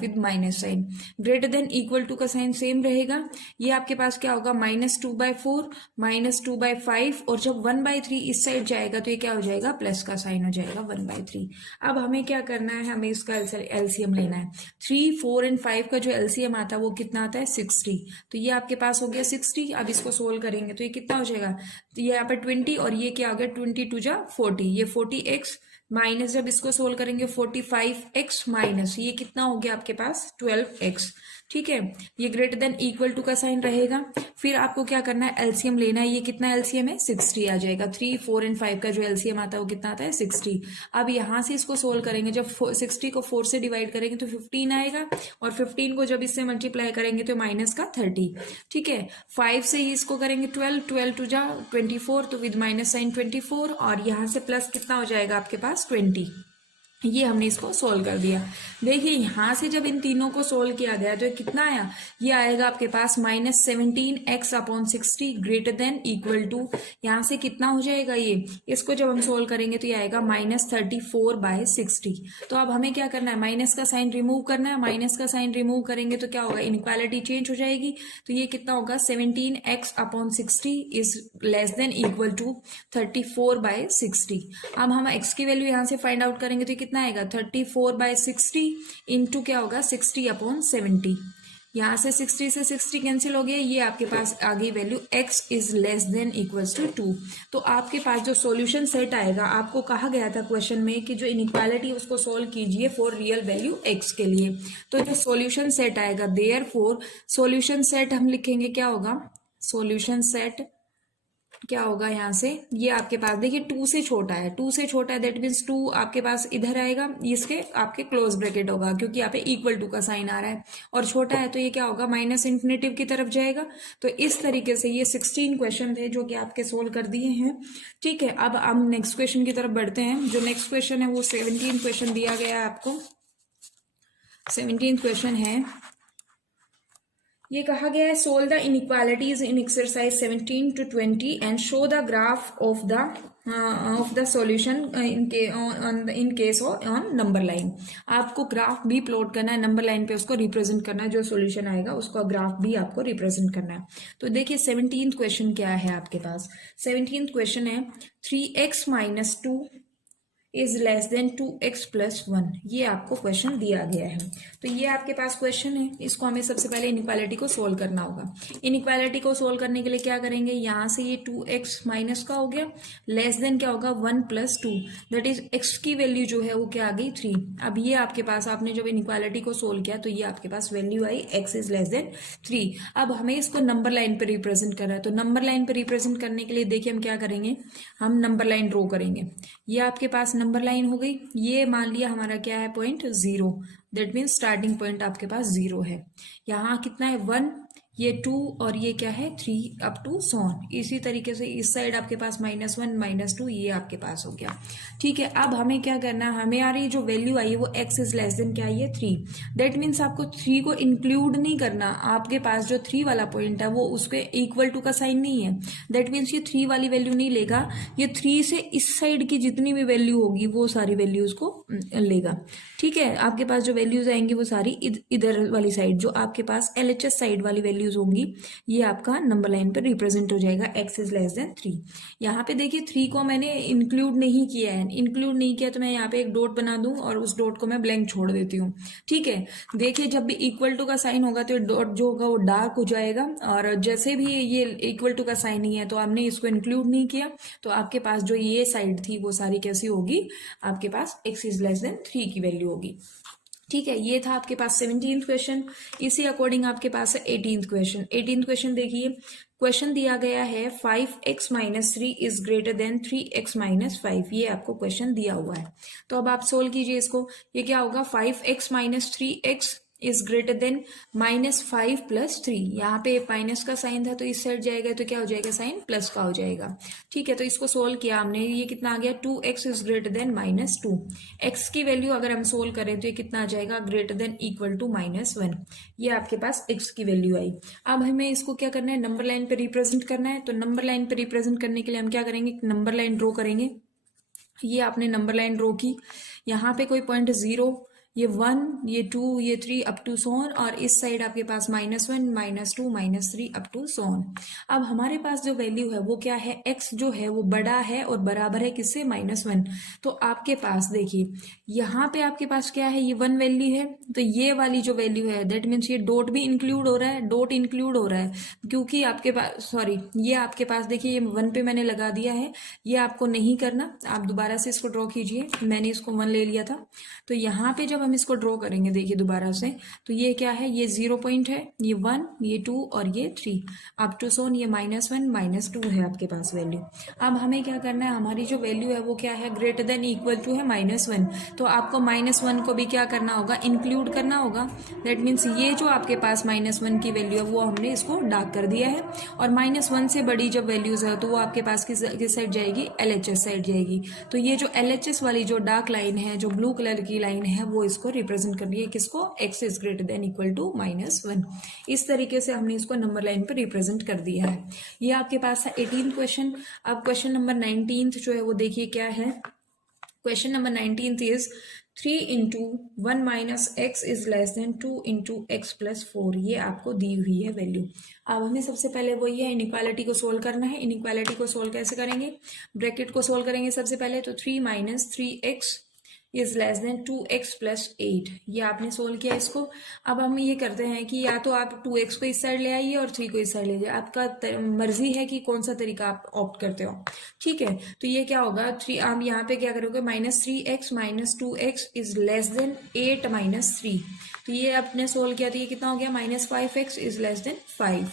with minus sign. Greater than equal to का साइन सेम रहेगा। ये आपके पास क्या होगा, -2/4 -2/5, और जब 1/3 इस साइड जाएगा तो ये क्या हो जाएगा, प्लस का साइन हो जाएगा 1/3। अब हमें क्या करना है, हमें इसका एलसीएम लेना है। 3, 4 एंड 5 का जो एलसीएम आता है वो कितना आता है, 60। तो ये आपके पास हो गया 60। अब इसको सोल्व करेंगे तो ये कितना हो जाएगा, तो ये यहाँ पर 20, और ये क्या हो गया, 22 × 40, ये 40x माइनस, जब इसको सोल्व करेंगे 45x माइनस, ये कितना हो गया आपके पास, 12x। ठीक है, ये ग्रेटर देन इक्वल टू का साइन रहेगा। फिर आपको क्या करना है, एलसीएम लेना है। ये कितना एलसीएम है, 60 आ जाएगा। 3, 4 एंड 5 का जो एलसीएम आता है वो कितना आता है, 60। अब यहां से इसको सोल्व करेंगे, जब 60 को 4 से डिवाइड करेंगे तो 15 आएगा, और 15 को जब इससे मल्टीप्लाई करेंगे तो माइनस का 30। ठीक है, 5 से ही इसको करेंगे 12, 12 टू जा 24, तो विद माइनस साइन 24, और यहाँ से प्लस कितना हो जाएगा आपके पास, 20। ये हमने इसको सोल्व कर दिया। देखिए यहां से जब इन तीनों को सोल्व किया गया तो कितना आया, ये आएगा आपके पास -17x/60 greater than equal to, यहां से कितना हो जाएगा, ये इसको जब हम सोल्व करेंगे तो ये आएगा -34/60। तो अब हमें क्या करना है, माइनस का साइन रिमूव करना है। माइनस का साइन रिमूव करेंगे तो क्या होगा, इनइक्वालिटी चेंज हो जाएगी। तो ये कितना होगा, 17x/60 is less than equal to 34/60। अब हम x की वैल्यू यहां से फाइंड आउट करेंगे तो कितना आएगा, 34/60 इंटू क्या होगा, 60/70। यहां से 60 से 60 कैंसिल हो गया, ये आपके पास आ गई value x is less than equals to 2। तो आपके पास जो सॉल्यूशन सेट आएगा, आपको कहा गया था क्वेश्चन में कि जो इनइक्वालिटी उसको सोल्व कीजिए फॉर रियल वैल्यू x के लिए। तो जो सॉल्यूशन सेट आएगा, देयरफॉर सॉल्यूशन सेट हम लिखेंगे, क्या होगा, सॉल्यूशन सेट क्या होगा, यहाँ से ये आपके पास देखिए 2 से छोटा है, 2 से छोटा है, दैट मीन्स 2 आपके पास इधर आएगा, इसके आपके क्लोज ब्रैकेट होगा, क्योंकि यहाँ पे इक्वल टू का साइन आ रहा है, और छोटा है तो ये क्या होगा, माइनस इन्फिनेटिव की तरफ जाएगा। तो इस तरीके से ये 16 क्वेश्चन थे जो कि आपके सोल्व कर दिए हैं। ठीक है, अब हम नेक्स्ट क्वेश्चन की तरफ बढ़ते हैं। जो नेक्स्ट क्वेश्चन है वो 17 क्वेश्चन दिया गया है आपको। 17 क्वेश्चन है, ये कहा गया है, solve the inequalities in exercise 17 to 20 and show the graph of the of the solution in case on number line. आपको ग्राफ भी प्लॉट करना है, नंबर लाइन पे उसको रिप्रेजेंट करना है, जो सॉल्यूशन आएगा उसका ग्राफ भी आपको रिप्रेजेंट करना है। तो देखिए 17th क्वेश्चन क्या है आपके पास। 17th क्वेश्चन है 3x minus 2 is less then 2x+1। ये आपको क्वेश्चन दिया गया है। तो ये आपके पास क्वेश्चन है, इसको हमें सबसे पहले इनइक्वालिटी को सोल्व करना होगा। इनइक्वालिटी को सोल्व करने के लिए क्या करेंगे, यहाँ से ये 2x माइनस का हो गया, लेस देन क्या होगा 1+2, दैट इज x की वैल्यू जो है वो क्या आ गई 3। अब ये आपके पास, आपने जब इनइक्वालिटी को सोल्व किया तो ये आपके पास वैल्यू आई x इज लेस देन 3। अब हमें इसको नंबर लाइन पर रिप्रेजेंट करना है। तो नंबर लाइन पर रिप्रेजेंट करने के लिए देखिए हम क्या करेंगे, हम नंबर लाइन ड्रॉ करेंगे। ये आपके पास नंबर लाइन हो गई। ये मान लिया हमारा क्या है, point 0, that means starting point आपके पास 0 है। यहाँ कितना है 1, ये 2 और ये क्या है 3 अप टू सॉन। इसी तरीके से इस साइड आपके पास -1 -2 ये आपके पास हो गया। ठीक है, अब हमें क्या करना है, हमें आ रही जो वैल्यू आई है वो x इज लेस देन क्या है 3। दैट मीन्स आपको 3 को इंक्लूड नहीं करना। आपके पास जो 3 वाला पॉइंट है वो उस पर इक्वल टू का साइन नहीं है। दैट मीन्स ये 3 वाली वैल्यू नहीं लेगा, ये 3 से इस साइड की जितनी भी वैल्यू होगी वो सारी वैल्यूज को लेगा। ठीक है, आपके पास जो वैल्यूज आएंगी वो सारी इधर वाली साइड, जो आपके पास LHS साइड वाली वैल्यूज होंगी, ये आपका नंबर लाइन पर रिप्रेजेंट हो जाएगा x इज लेस देन 3। यहाँ पे देखिए 3 को मैंने इंक्लूड नहीं किया है, इंक्लूड नहीं किया तो मैं यहाँ पे एक डॉट बना दूं और उस डॉट को मैं ब्लैंक छोड़ देती हूँ। ठीक है, देखिए जब भी इक्वल टू का साइन होगा तो डॉट जो होगा वो डार्क हो जाएगा, और जैसे भी ये इक्वल टू का साइन नहीं है तो हमने इसको इंक्लूड नहीं किया, तो आपके पास जो ये साइड थी वो सारी कैसी होगी, आपके पास x इज लेस देन 3 की वैल्यू होगी। ठीक है, ये था आपके पास 17th क्वेश्चन। इसी अकॉर्डिंग आपके पास है 18th क्वेश्चन। 18th क्वेश्चन देखिए, क्वेश्चन दिया गया है 5x minus 3 is greater then 3x minus 5। ये आपको क्वेश्चन दिया हुआ है। तो अब आप सोल्व कीजिए इसको। ये क्या होगा, 5x minus 3x is greater then -5 + 3। यहाँ पे माइनस का साइन था तो इस साइड जाएगा तो क्या हो जाएगा, साइन प्लस का हो जाएगा। ठीक है, तो इसको सोल्व किया हमने, ये कितना आ गया, 2x is greater then -2। x की वैल्यू अगर हम सोल्व करें तो ये कितना आ जाएगा, ग्रेटर देन इक्वल टू -1। ये आपके पास x की वैल्यू आई। अब हमें इसको क्या करना है, नंबर लाइन पे रिप्रेजेंट करना है। तो नंबर लाइन पे रिप्रेजेंट करने के लिए हम क्या करेंगे, नंबर लाइन ड्रॉ करेंगे। ये आपने नंबर लाइन ड्रॉ की, यहाँ पे कोई पॉइंट 0, ये 1, ये 2, ये 3 अप टू सोन, और इस साइड आपके पास -1 -2 -3 अप टू सोन। अब हमारे पास जो वैल्यू है वो क्या है, x जो है वो बड़ा है और बराबर है किससे, -1। तो आपके पास देखिए यहाँ पे आपके पास क्या है, ये 1 वैल्यू है, तो ये वाली जो वैल्यू है दैट मीन्स ये डॉट भी इंक्लूड हो रहा है, डॉट इंक्लूड हो रहा है, क्योंकि आपके पास सॉरी ये आपके पास देखिए ये 1 पे मैंने लगा दिया है। ये आपको नहीं करना, आप दोबारा से इसको ड्रॉ कीजिए। मैंने इसको 1 ले लिया था, तो यहाँ पे जब हम इसको ड्रॉ करेंगे देखिए दोबारा से, तो ये क्या है, ये 0 पॉइंट है, ये 1, ये 2 और ये 3 अप टू सोन, ये -1 -2 है आपके पास वैल्यू। अब हमें क्या करना है, हमारी जो वैल्यू है वो क्या है, ग्रेटर देन इक्वल टू है -1। तो आपको -1 को भी क्या करना होगा, इंक्लूड करना होगा। दैट मीन्स ये जो आपके पास -1 की वैल्यू है वो हमने इसको डार्क कर दिया है, और -1 से बड़ी जब वैल्यूज है तो वो आपके पास किस साइड जाएगी, LHS साइड जाएगी। तो ये जो LHS वाली जो डार्क लाइन है, जो ब्लू कलर की लाइन है, वो इसको रिप्रेजेंट कर रही है, किसको, x is greater than equal to -1। इस तरीके से हमने इसको नंबर लाइन पर रिप्रेजेंट कर दिया है। ये आपके पास है 18th क्वेश्चन। अब क्वेश्चन नंबर 19th जो है वो देखिए क्या है। Question number 19th is 3 × 1 - x is less then 2 × x + 4। ये आपको दी हुई है वैल्यू। अब हमें सबसे पहले वही है, इनइक्वालिटी को सोल्व करना है। इनइक्वालिटी को सोल्व कैसे करेंगे, ब्रैकेट को सोल्व करेंगे सबसे पहले। तो 3 - 3x is less then 2x + 8। ये आपने सोल्व किया इसको। अब हम ये करते हैं कि या तो आप 2x को इस साइड ले आइए और 3 को इस साइड ले जाइए, आपका मर्जी है कि कौन सा तरीका आप ऑप्ट करते हो। ठीक है, तो ये क्या होगा, 3 आप यहाँ पे क्या करोगे, -3x - 2x is less then 8 - 3। तो ये आपने सोल्व किया तो ये कितना हो गया, -5x is less then 5।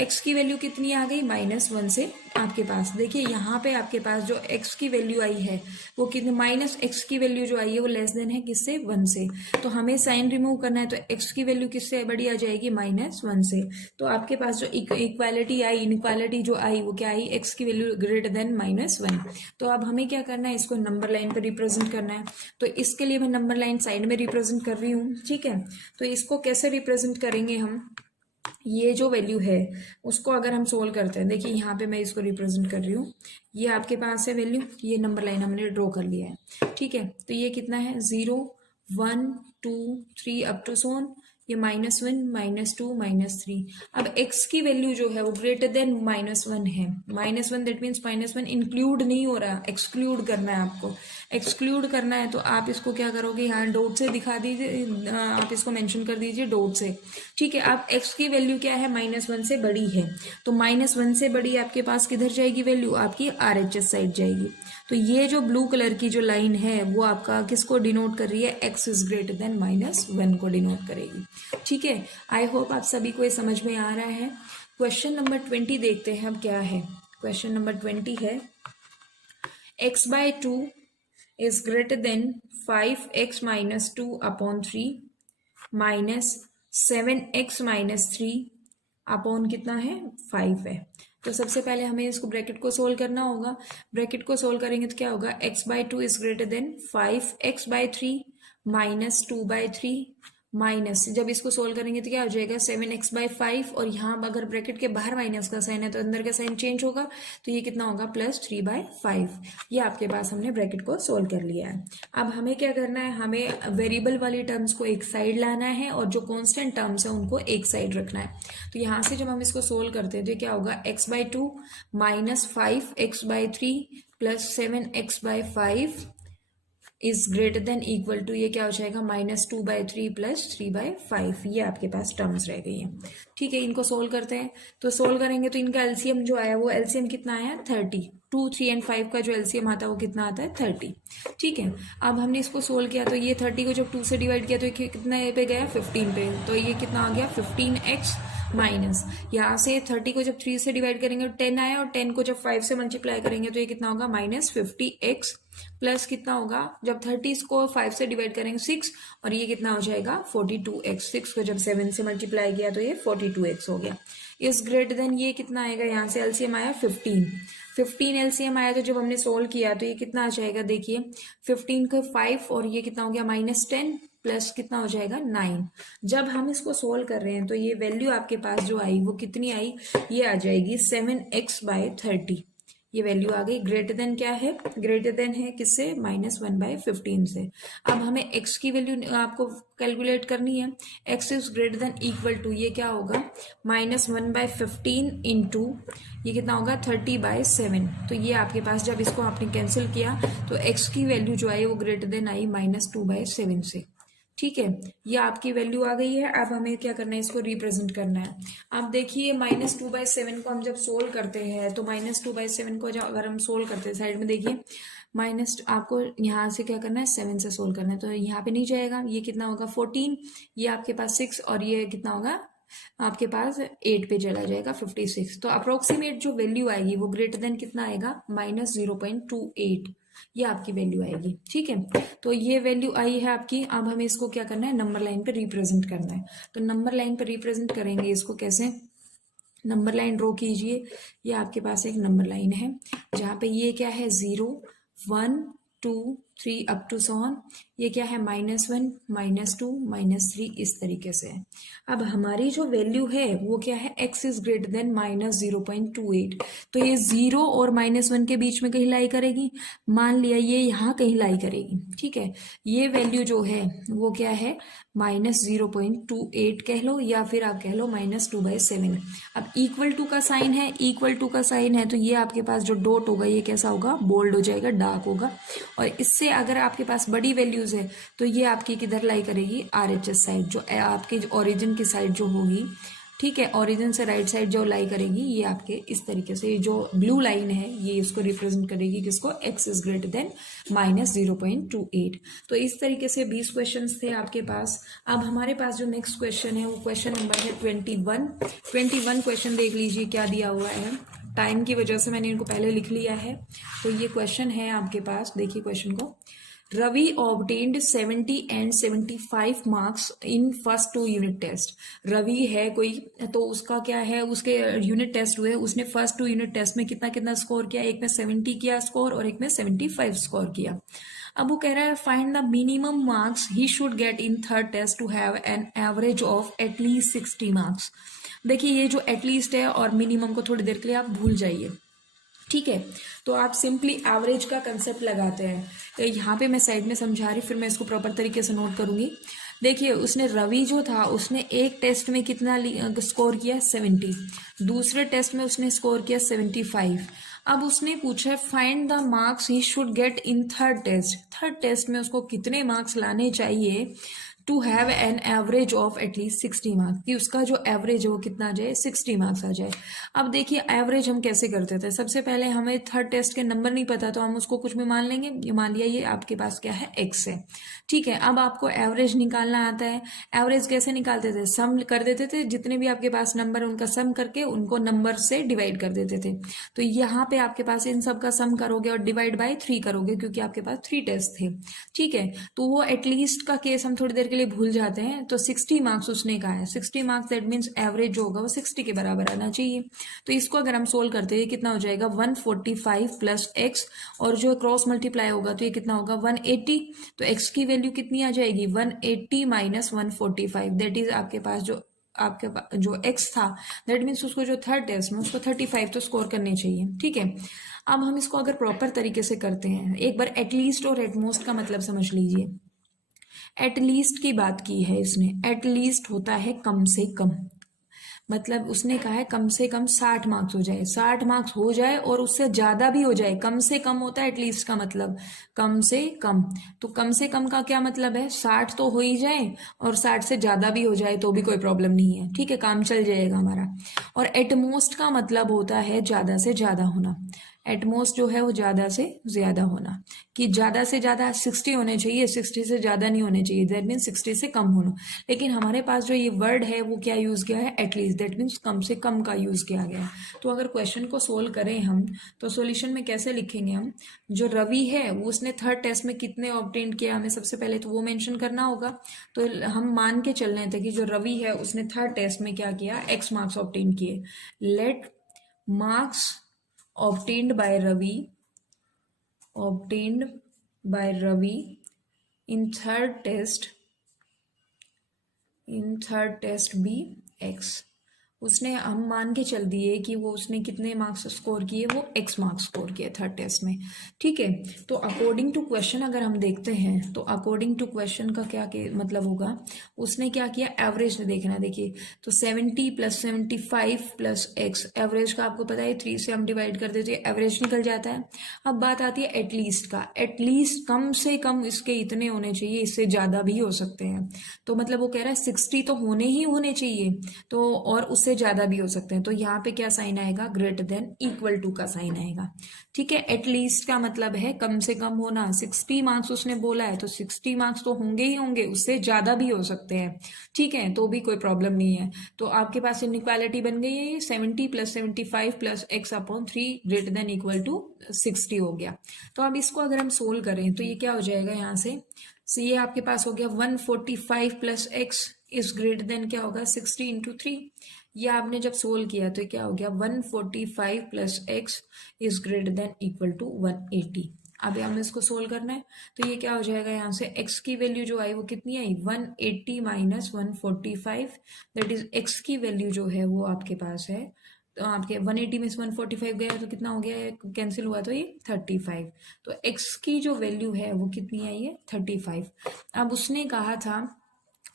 x की वैल्यू कितनी आ गई, -1 से आपके पास देखिए यहाँ पे आपके पास जो x की वैल्यू आई है वो कितनी, -x की वैल्यू जो आई है वो लेस देन है किससे, 1 से। तो हमें साइन रिमूव करना है, तो x की वैल्यू किससे बड़ी आ जाएगी, -1 से। तो आपके पास जो इक्वालिटी आई, इनइक्वालिटी जो आई वो क्या आई, x की वैल्यू ग्रेटर देन -1। तो अब हमें क्या करना है, इसको नंबर लाइन पे रिप्रेजेंट करना है। तो इसके लिए मैं नंबर लाइन साइड में रिप्रेजेंट कर रही हूँ। ठीक है, तो इसको कैसे रिप्रेजेंट करेंगे हम, ये जो वैल्यू है उसको अगर हम सोल्व करते हैं, देखिए यहाँ पे मैं इसको रिप्रेजेंट कर रही हूँ, ये आपके पास है वैल्यू, ये नंबर लाइन हमने ड्रॉ कर लिया है, ठीक है। तो ये कितना है 0 1 2 3 अप टू सोन, ये -1 -2 -3। अब x की वैल्यू जो है वो ग्रेटर देन -1 है, -1 दैट मीन्स -1 इंक्लूड नहीं हो रहा, एक्सक्लूड करना है आपको, एक्सक्लूड करना है। तो आप इसको क्या करोगे, यहाँ डॉट से दिखा दीजिए, आप इसको मेंशन कर दीजिए डॉट से, ठीक है। अब x की वैल्यू क्या है, -1 से बड़ी है, तो -1 से बड़ी आपके पास किधर जाएगी वैल्यू, आपकी RHS साइड जाएगी। तो ये जो ब्लू कलर की जो लाइन है वो आपका किसको डिनोट कर रही है, x इज ग्रेटर देन -1 को डिनोट करेगी, ठीक है। आई होप आप सभी को ये समझ में आ रहा है। क्वेश्चन नंबर 20 देखते हैं अब क्या है। क्वेश्चन नंबर 20 है x/2 is greater than 5x minus 2 upon 3 minus 7x minus 3 upon कितना है 5 है। तो सबसे पहले हमें इसको ब्रैकेट को सोल्व करना होगा। ब्रैकेट को सोल्व करेंगे तो क्या होगा, x/2 is greater then 5x/3 minus 2/3 minus, जब इसको सोल्व करेंगे तो क्या हो जाएगा 7x/5, और यहाँ अगर ब्रैकेट के बाहर माइनस का साइन है तो अंदर का साइन चेंज होगा, तो ये कितना होगा +3/5। ये आपके पास हमने ब्रैकेट को सोल्व कर लिया है। अब हमें क्या करना है, हमें वेरिएबल वाली टर्म्स को एक साइड लाना है और जो कॉन्स्टेंट टर्म्स है उनको एक साइड रखना है। तो यहाँ से जब हम इसको सोल्व करते हैं तो क्या होगा, x/2 minus 5x/3 plus 7x/5 is greater than equal to, ये क्या हो जाएगा -2/3 प्लस 3/5। ये आपके पास टर्म्स रह गई हैं, ठीक है। इनको सोल्व करते हैं, तो सोल्व करेंगे तो इनका एलसीएम जो आया वो एलसीएम कितना आया 30, 2 3 एंड 5 का जो एलसीएम आता है वो कितना आता है 30, ठीक है। अब हमने इसको सोल्व किया तो ये 30 को जब 2 से डिवाइड किया तो ये कितने पे गया 15 पे, तो ये कितना आ गया 15x माइनस, यहाँ से 30 को जब 3 से डिवाइड करेंगे तो 10 आया, और 10 को जब 5 से मल्टीप्लाई करेंगे तो ये कितना होगा -50x प्लस कितना होगा, जब 30 को 5 से डिवाइड करेंगे 6, और ये कितना हो जाएगा 42x, 6 को जब 7 से मल्टीप्लाई किया तो ये 42x हो गया। इस ग्रेटर देन ये कितना आएगा, यहाँ से एलसीएम आया 15 एलसीएम आया, तो जब हमने सोल्व किया तो ये कितना आ जाएगा, देखिए 15 का 5 और ये कितना हो गया -10 प्लस कितना हो जाएगा 9। जब हम इसको सोल्व कर रहे हैं तो ये वैल्यू आपके पास जो आई वो कितनी आई, ये आ जाएगी 7x/30, ये वैल्यू आ गई। ग्रेटर देन क्या है, ग्रेटर देन है किससे, -1/15 से। अब हमें x की वैल्यू आपको कैलकुलेट करनी है, x is greater than equal to, ये क्या होगा -1/15 इंटू ये कितना होगा 30/7। तो ये आपके पास जब इसको आपने कैंसिल किया तो x की वैल्यू जो आई वो ग्रेटर देन आई -2/7 से, ठीक है। ये आपकी वैल्यू आ गई है। अब हमें क्या करना है, इसको रिप्रेजेंट करना है। अब देखिए -2/7 को हम जब सोल्व करते हैं तो -2/7 को जब अगर हम सोल्व करते हैं, साइड में देखिए माइनस, आपको यहाँ से क्या करना है 7 से सोल्व करना है, तो यहाँ पे नहीं जाएगा, ये कितना होगा 14, ये आपके पास 6, और ये कितना होगा आपके पास 8 पे चला जाएगा 56। तो अप्रोक्सीमेट जो वैल्यू आएगी वो ग्रेटर देन कितना आएगा -0.28, ये आपकी वैल्यू आएगी, ठीक है। तो ये वैल्यू आई है आपकी। अब हमें इसको क्या करना है, नंबर लाइन पे रिप्रेजेंट करना है। तो नंबर लाइन पे रिप्रेजेंट करेंगे इसको कैसे, नंबर लाइन ड्रॉ कीजिए। ये आपके पास एक नंबर लाइन है जहाँ पे ये क्या है 0 1 2 3 अप टू सॉन, ये क्या है -1 -2 -3, इस तरीके से। अब हमारी जो वैल्यू है वो क्या है, x इज ग्रेटर देन -0.28, तो ये 0 और -1 के बीच में कहीं लाई करेगी, मान लिया ये यहाँ कहीं लाई करेगी, ठीक है। ये वैल्यू जो है वो क्या है -0.28 कह लो, या फिर आप कह लो -2/7। अब इक्वल टू का साइन है, इक्वल टू का साइन है तो ये आपके पास जो डॉट होगा ये कैसा होगा, बोल्ड हो जाएगा, डार्क होगा। और इससे अगर आपके पास बड़ी वैल्यूज है तो ये आपकी किधर लाई करेगी, RHS साइड, जो आपके ओरिजिन की साइड जो होगी, ठीक है, ओरिजिन से राइट साइड जो लाई करेगी ये आपके इस तरीके से, जो ब्लू लाइन है ये इसको रिप्रेजेंट करेगी किसको, x इज ग्रेटर देन -0.28। तो इस तरीके से 20 क्वेश्चंस थे आपके पास। अब हमारे पास जो नेक्स्ट क्वेश्चन है वो क्वेश्चन नंबर है 21 क्वेश्चन देख लीजिए क्या दिया हुआ है। टाइम की वजह से मैंने इनको पहले लिख लिया है। तो ये क्वेश्चन है आपके पास, देखिए क्वेश्चन को, Ravi obtained 70 and 75 marks in first 2 unit test. Ravi है कोई, तो उसका क्या है, उसके यूनिट टेस्ट हुए, उसने फर्स्ट 2 यूनिट टेस्ट में कितना कितना स्कोर किया, एक में 70 किया स्कोर और एक में 75 स्कोर किया। अब वो कह रहा है find the minimum marks he should get in third test to have an average of at least 60 marks. देखिए ये जो एटलीस्ट है और मिनिमम को थोड़ी देर के लिए आप भूल जाइए, ठीक है। तो आप सिंपली एवरेज का कंसेप्ट लगाते हैं। तो यहाँ पे मैं साइड में समझा रही, फिर मैं इसको प्रॉपर तरीके से नोट करूंगी। देखिए उसने रवि जो था उसने एक टेस्ट में कितना स्कोर किया, 70। दूसरे टेस्ट में उसने स्कोर किया 75। अब उसने पूछा find the marks he should get in third test. Third test में उसको कितने मार्क्स लाने चाहिए to have an average of at least 60 marks, कि उसका जो एवरेज है वो कितना आ जाए, 60 मार्क्स आ जाए। अब देखिए एवरेज हम कैसे करते थे, सबसे पहले हमें थर्ड टेस्ट के नंबर नहीं पता तो हम उसको कुछ भी मान लेंगे। ये मान लिया ये आपके पास क्या है, एक्स है, ठीक है। अब आपको एवरेज निकालना आता है। एवरेज कैसे निकालते थे, सम कर देते थे, जितने भी आपके पास नंबर उनका सम करके उनको नंबर से डिवाइड कर देते थे। तो यहाँ पे आपके पास इन सब का सम करोगे और डिवाइड बाय 3 करोगे, क्योंकि आपके पास 3 टेस्ट थे, ठीक है। तो वो एटलीस्ट का केस हम थोड़ी देर के लिए भूल जाते हैं। तो 60 मार्क्स उसने कहा है, 60 मार्क्स दैट मीन्स एवरेज जो होगा वो 60 के बराबर आना चाहिए। तो इसको अगर हम सोल्व करते हैं कितना हो जाएगा, 145 प्लस एक्स, और जो क्रॉस मल्टीप्लाई होगा तो ये कितना होगा, 180। तो एक्स की वैल्यू कितनी आ जाएगी, 180 माइनस 145, दैट इज आपके पास जो एक्स था, दैट मीन्स उसको जो थर्ड टेस्ट में उसको 35 तो स्कोर करने चाहिए, ठीक है। अब हम इसको अगर प्रॉपर तरीके से करते हैं, एक बार एटलीस्ट और एटमोस्ट का मतलब समझ लीजिए। एटलीस्ट की बात की है इसने, एटलीस्ट होता है कम से कम, मतलब उसने कहा है कम से कम 60 मार्क्स हो जाए, 60 मार्क्स हो जाए और उससे ज्यादा भी हो जाए। कम से कम होता है एटलीस्ट का मतलब, कम से कम। तो कम से कम का क्या मतलब है, 60 तो हो ही जाए और 60 से ज्यादा भी हो जाए तो भी कोई प्रॉब्लम नहीं है, ठीक है, काम चल जाएगा हमारा। और एटमोस्ट का मतलब होता है ज्यादा से ज्यादा होना। एटमोस्ट जो है वो ज्यादा से ज्यादा होना, कि ज्यादा से ज्यादा 60 होने चाहिए, 60 से ज्यादा नहीं होने चाहिए, दैट मीन्स 60 से कम होना। लेकिन हमारे पास जो ये वर्ड है वो क्या यूज किया है, एटलीस्ट, दैट मीन्स कम से कम का यूज किया गया है। तो अगर क्वेश्चन को सोल्व करें हम, तो सॉल्यूशन में कैसे लिखेंगे हम, जो रवि है वो उसने थर्ड टेस्ट में कितने ऑब्टेन किया, हमें सबसे पहले तो वो मेंशन करना होगा। तो हम मान के चल रहे थे कि जो रवि है उसने थर्ड टेस्ट में क्या किया, एक्स मार्क्स ऑब्टेन किए। Let marks obtained by Ravi in third test be X। उसने हम मान के चल दिए कि वो उसने कितने मार्क्स स्कोर किए, वो एक्स मार्क्स स्कोर किए थर्ड टेस्ट में, ठीक है। तो अकॉर्डिंग टू क्वेश्चन अगर हम देखते हैं, तो अकॉर्डिंग टू क्वेश्चन का क्या मतलब होगा, उसने क्या किया, एवरेज देखना। देखिए तो 70 प्लस 75 प्लस एक्स, एवरेज का आपको पता है 3 से हम डिवाइड कर देते हैं, एवरेज निकल जाता है। अब बात आती है एटलीस्ट का, एटलीस्ट कम से कम इसके इतने होने चाहिए, इससे ज्यादा भी हो सकते हैं। तो मतलब वो कह रहा है 60 तो होने ही होने चाहिए, तो और उससे ज्यादा भी हो सकते हैं। तो यहाँ पे क्या साइन आएगा, ग्रेटर देन इक्वल टू का साइन आएगा, ठीक है। एटलीस्ट का मतलब है कम से कम होना। 60 मार्क्स उसने बोला है तो 60 मार्क्स तो होंगे ही होंगे, उससे ज्यादा भी हो सकते हैं, ठीक है, तो भी कोई प्रॉब्लम नहीं है। तो आपके पास इनइक्वालिटी बन गई है, 70 plus 75 plus x upon 3 greater than equal to 60 हो गया। तो अब इसको अगर हम सोल्व करें तो ये क्या हो जाएगा, यहाँ से ये आपके पास हो गया 145 plus x is greater then क्या होगा, 60 इंटू 3। ये आपने जब सोल्व किया तो क्या हो गया, 145 plus x is greater than equal to 180। अब हमें इसको सोल्व करना है, तो ये क्या हो जाएगा, यहाँ से x की वैल्यू जो आई वो कितनी आई, 180 माइनस 145, दैट इज x की वैल्यू जो है वो आपके पास है, तो आपके 180 में से 145 गया तो कितना हो गया, कैंसिल हुआ तो ये 35। तो x की जो वैल्यू है वो कितनी आई है, 35। अब उसने कहा था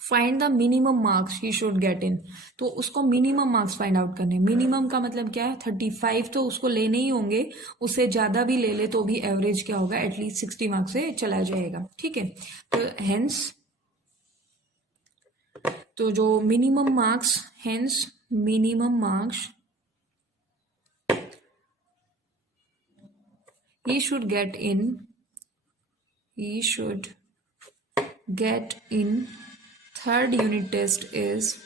find the minimum marks he should get इन, तो उसको मिनिमम मार्क्स फाइंड आउट करने। मिनिमम का मतलब क्या है, 35 तो उसको लेने ही होंगे, उससे ज्यादा भी ले ले तो भी एवरेज क्या होगा, एटलीस्ट 60 मार्क्स से चला जाएगा, ठीक है। तो हेंस, तो जो minimum marks, hence minimum marks he should get in third unit test is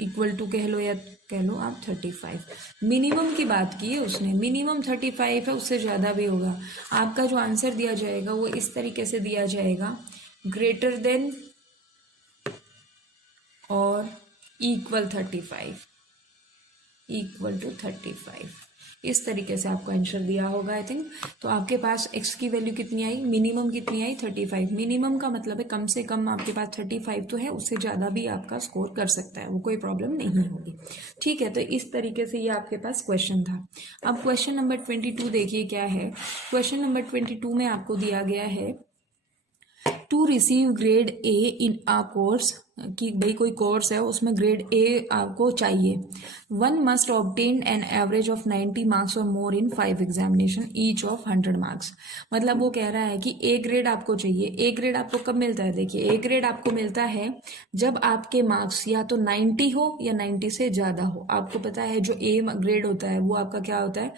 equal to कह लो या कह लो आप 35। मिनिमम की बात की है उसने, मिनिमम 35 है, उससे ज़्यादा भी होगा। आपका जो आंसर दिया जाएगा वो इस तरीके से दिया जाएगा, ग्रेटर देन और इक्वल 35, इक्वल टू 35, इस तरीके से आपको आंसर दिया होगा आई थिंक। तो आपके पास x की वैल्यू कितनी आई, मिनिमम कितनी आई 35। मिनिमम का मतलब है कम से कम आपके पास 35 तो है, उससे ज़्यादा भी आपका स्कोर कर सकता है, वो कोई प्रॉब्लम नहीं होगी। ठीक है, तो इस तरीके से ये आपके पास क्वेश्चन था। अब क्वेश्चन नंबर 22 देखिए क्या है। क्वेश्चन नंबर 22 में आपको दिया गया है to receive grade A in a course, कि भाई कोई कोर्स है उसमें ग्रेड ए आपको चाहिए। One must obtain an average of 90 marks और more in 5 examination each of 100 marks. मतलब वो कह रहा है कि ए ग्रेड आपको चाहिए। ए ग्रेड आपको कब मिलता है, देखिए ए ग्रेड आपको मिलता है जब आपके मार्क्स या तो 90 हो या 90 से ज़्यादा हो। आपको पता है जो ए ग्रेड होता है वो आपका क्या होता है,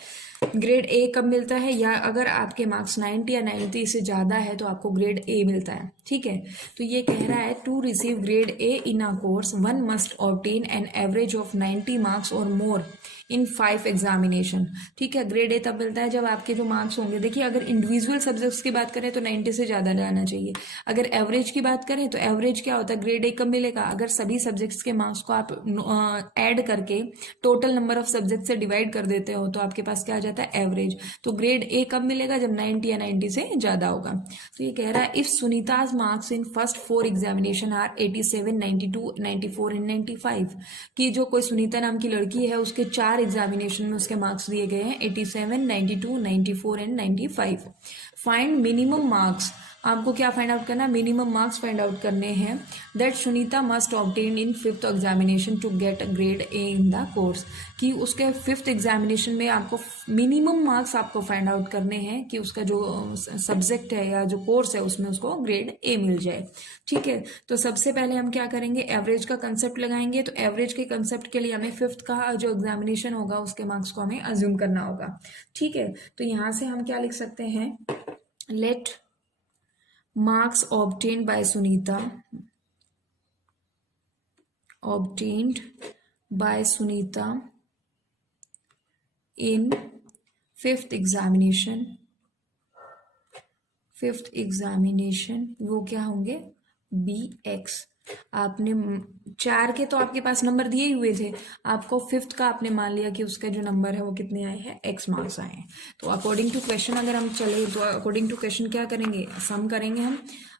ग्रेड ए कब मिलता है, या अगर आपके मार्क्स 90 या 90 से ज़्यादा है तो आपको ग्रेड ए मिलता है। ठीक है, तो ये कह रहा है to receive grade A in a course one must obtain an average of 90 marks और मोर इन 5 एग्जामिनेशन। ठीक है, ग्रेड ए तब मिलता है जब आपके जो मार्क्स होंगे, देखिए अगर इंडिविजुअल सब्जेक्ट्स की बात करें तो 90 से ज़्यादा लाना चाहिए। अगर एवरेज की बात करें तो एवरेज क्या होता है, ग्रेड ए कब मिलेगा, अगर सभी सब्जेक्ट्स के मार्क्स को आप ऐड करके टोटल नंबर ऑफ सब्जेक्ट से डिवाइड कर देते हो तो आपके पास क्या आ जाता है, एवरेज। तो ग्रेड ए कब मिलेगा, जब 90 या 90 से ज़्यादा होगा। तो ये कह रहा है if Sunita's marks in first 4 examination are 87, 92, 94 and 95, कि जो कोई सुनीता नाम की लड़की है उसके 4 एग्जामिनेशन में उसके मार्क्स दिए गए हैं 87, 92, 94 एंड 95। फाइंड मिनिमम मार्क्स, आपको क्या फाइंड आउट करना है, मिनिमम मार्क्स फाइंड आउट करने हैं that Sunita must obtain in 5th examination to get grade A in the course, कि उसके 5th एग्जामिनेशन में आपको मिनिमम मार्क्स आपको फाइंड आउट करने हैं कि उसका जो सब्जेक्ट है या जो कोर्स है उसमें उसको ग्रेड ए मिल जाए। ठीक है, तो सबसे पहले हम क्या करेंगे, एवरेज का कंसेप्ट लगाएंगे। तो एवरेज के कंसेप्ट के लिए हमें 5th का जो एग्जामिनेशन होगा उसके मार्क्स को हमें अज्यूम करना होगा। ठीक है, तो यहाँ से हम क्या लिख सकते हैं, late marks obtained by Sunita in 5th examination वो क्या होंगे, BX। आपने 4 के तो आपके पास नंबर दिए ही हुए थे, आपको 5th का आपने मान लिया कि उसका जो नंबर है वो कितने आए हैं, X मार्क्स आए हैं। तो अकॉर्डिंग टू क्वेश्चन अगर हम चले तो अकॉर्डिंग टू क्वेश्चन क्या करेंगे, सम करेंगे हम।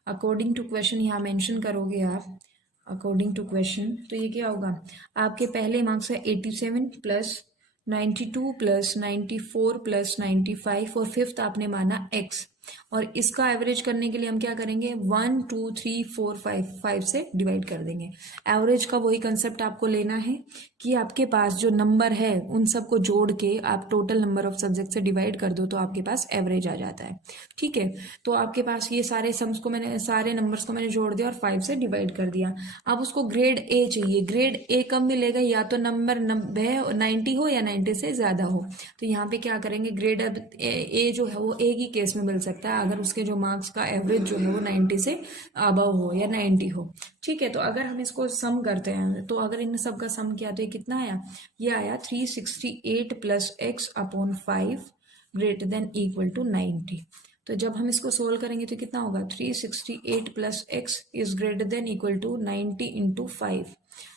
अकॉर्डिंग टू क्वेश्चन यहाँ मेंशन करोगे आप, अकॉर्डिंग टू क्वेश्चन, तो ये क्या होगा, आपके पहले मार्क्स है 87 प्लस 92 प्लस 94 प्लस 95 और 5th आपने माना X, और इसका एवरेज करने के लिए हम क्या करेंगे, 1 2 3 4 5 से डिवाइड कर देंगे। एवरेज का वही कंसेप्ट आपको लेना है कि आपके पास जो नंबर है उन सबको जोड़ के आप टोटल नंबर ऑफ सब्जेक्ट से डिवाइड कर दो तो आपके पास एवरेज आ जाता है। ठीक है, तो आपके पास ये सारे सम्स को मैंने, सारे नंबर्स को मैंने जोड़ दिया और 5 से डिवाइड कर दिया। अब उसको ग्रेड ए चाहिए, ग्रेड ए कब मिलेगा, या तो नंबर 90 हो या 90 से ज़्यादा हो। तो यहाँ पे क्या करेंगे, ग्रेड ए जो है वो ए की केस में मिल सकता है अगर उसके जो मार्क्स का एवरेज जो है वो 90 से अबव हो या 90 हो। ठीक है, तो अगर हम इसको सम करते हैं तो अगर इन सब का सम किया तो ये कितना आया, ये आया 368 plus x upon 5 greater than equal to 90। तो जब हम इसको सोल्व करेंगे तो कितना होगा, 368 plus x is greater than equal to 90 into 5,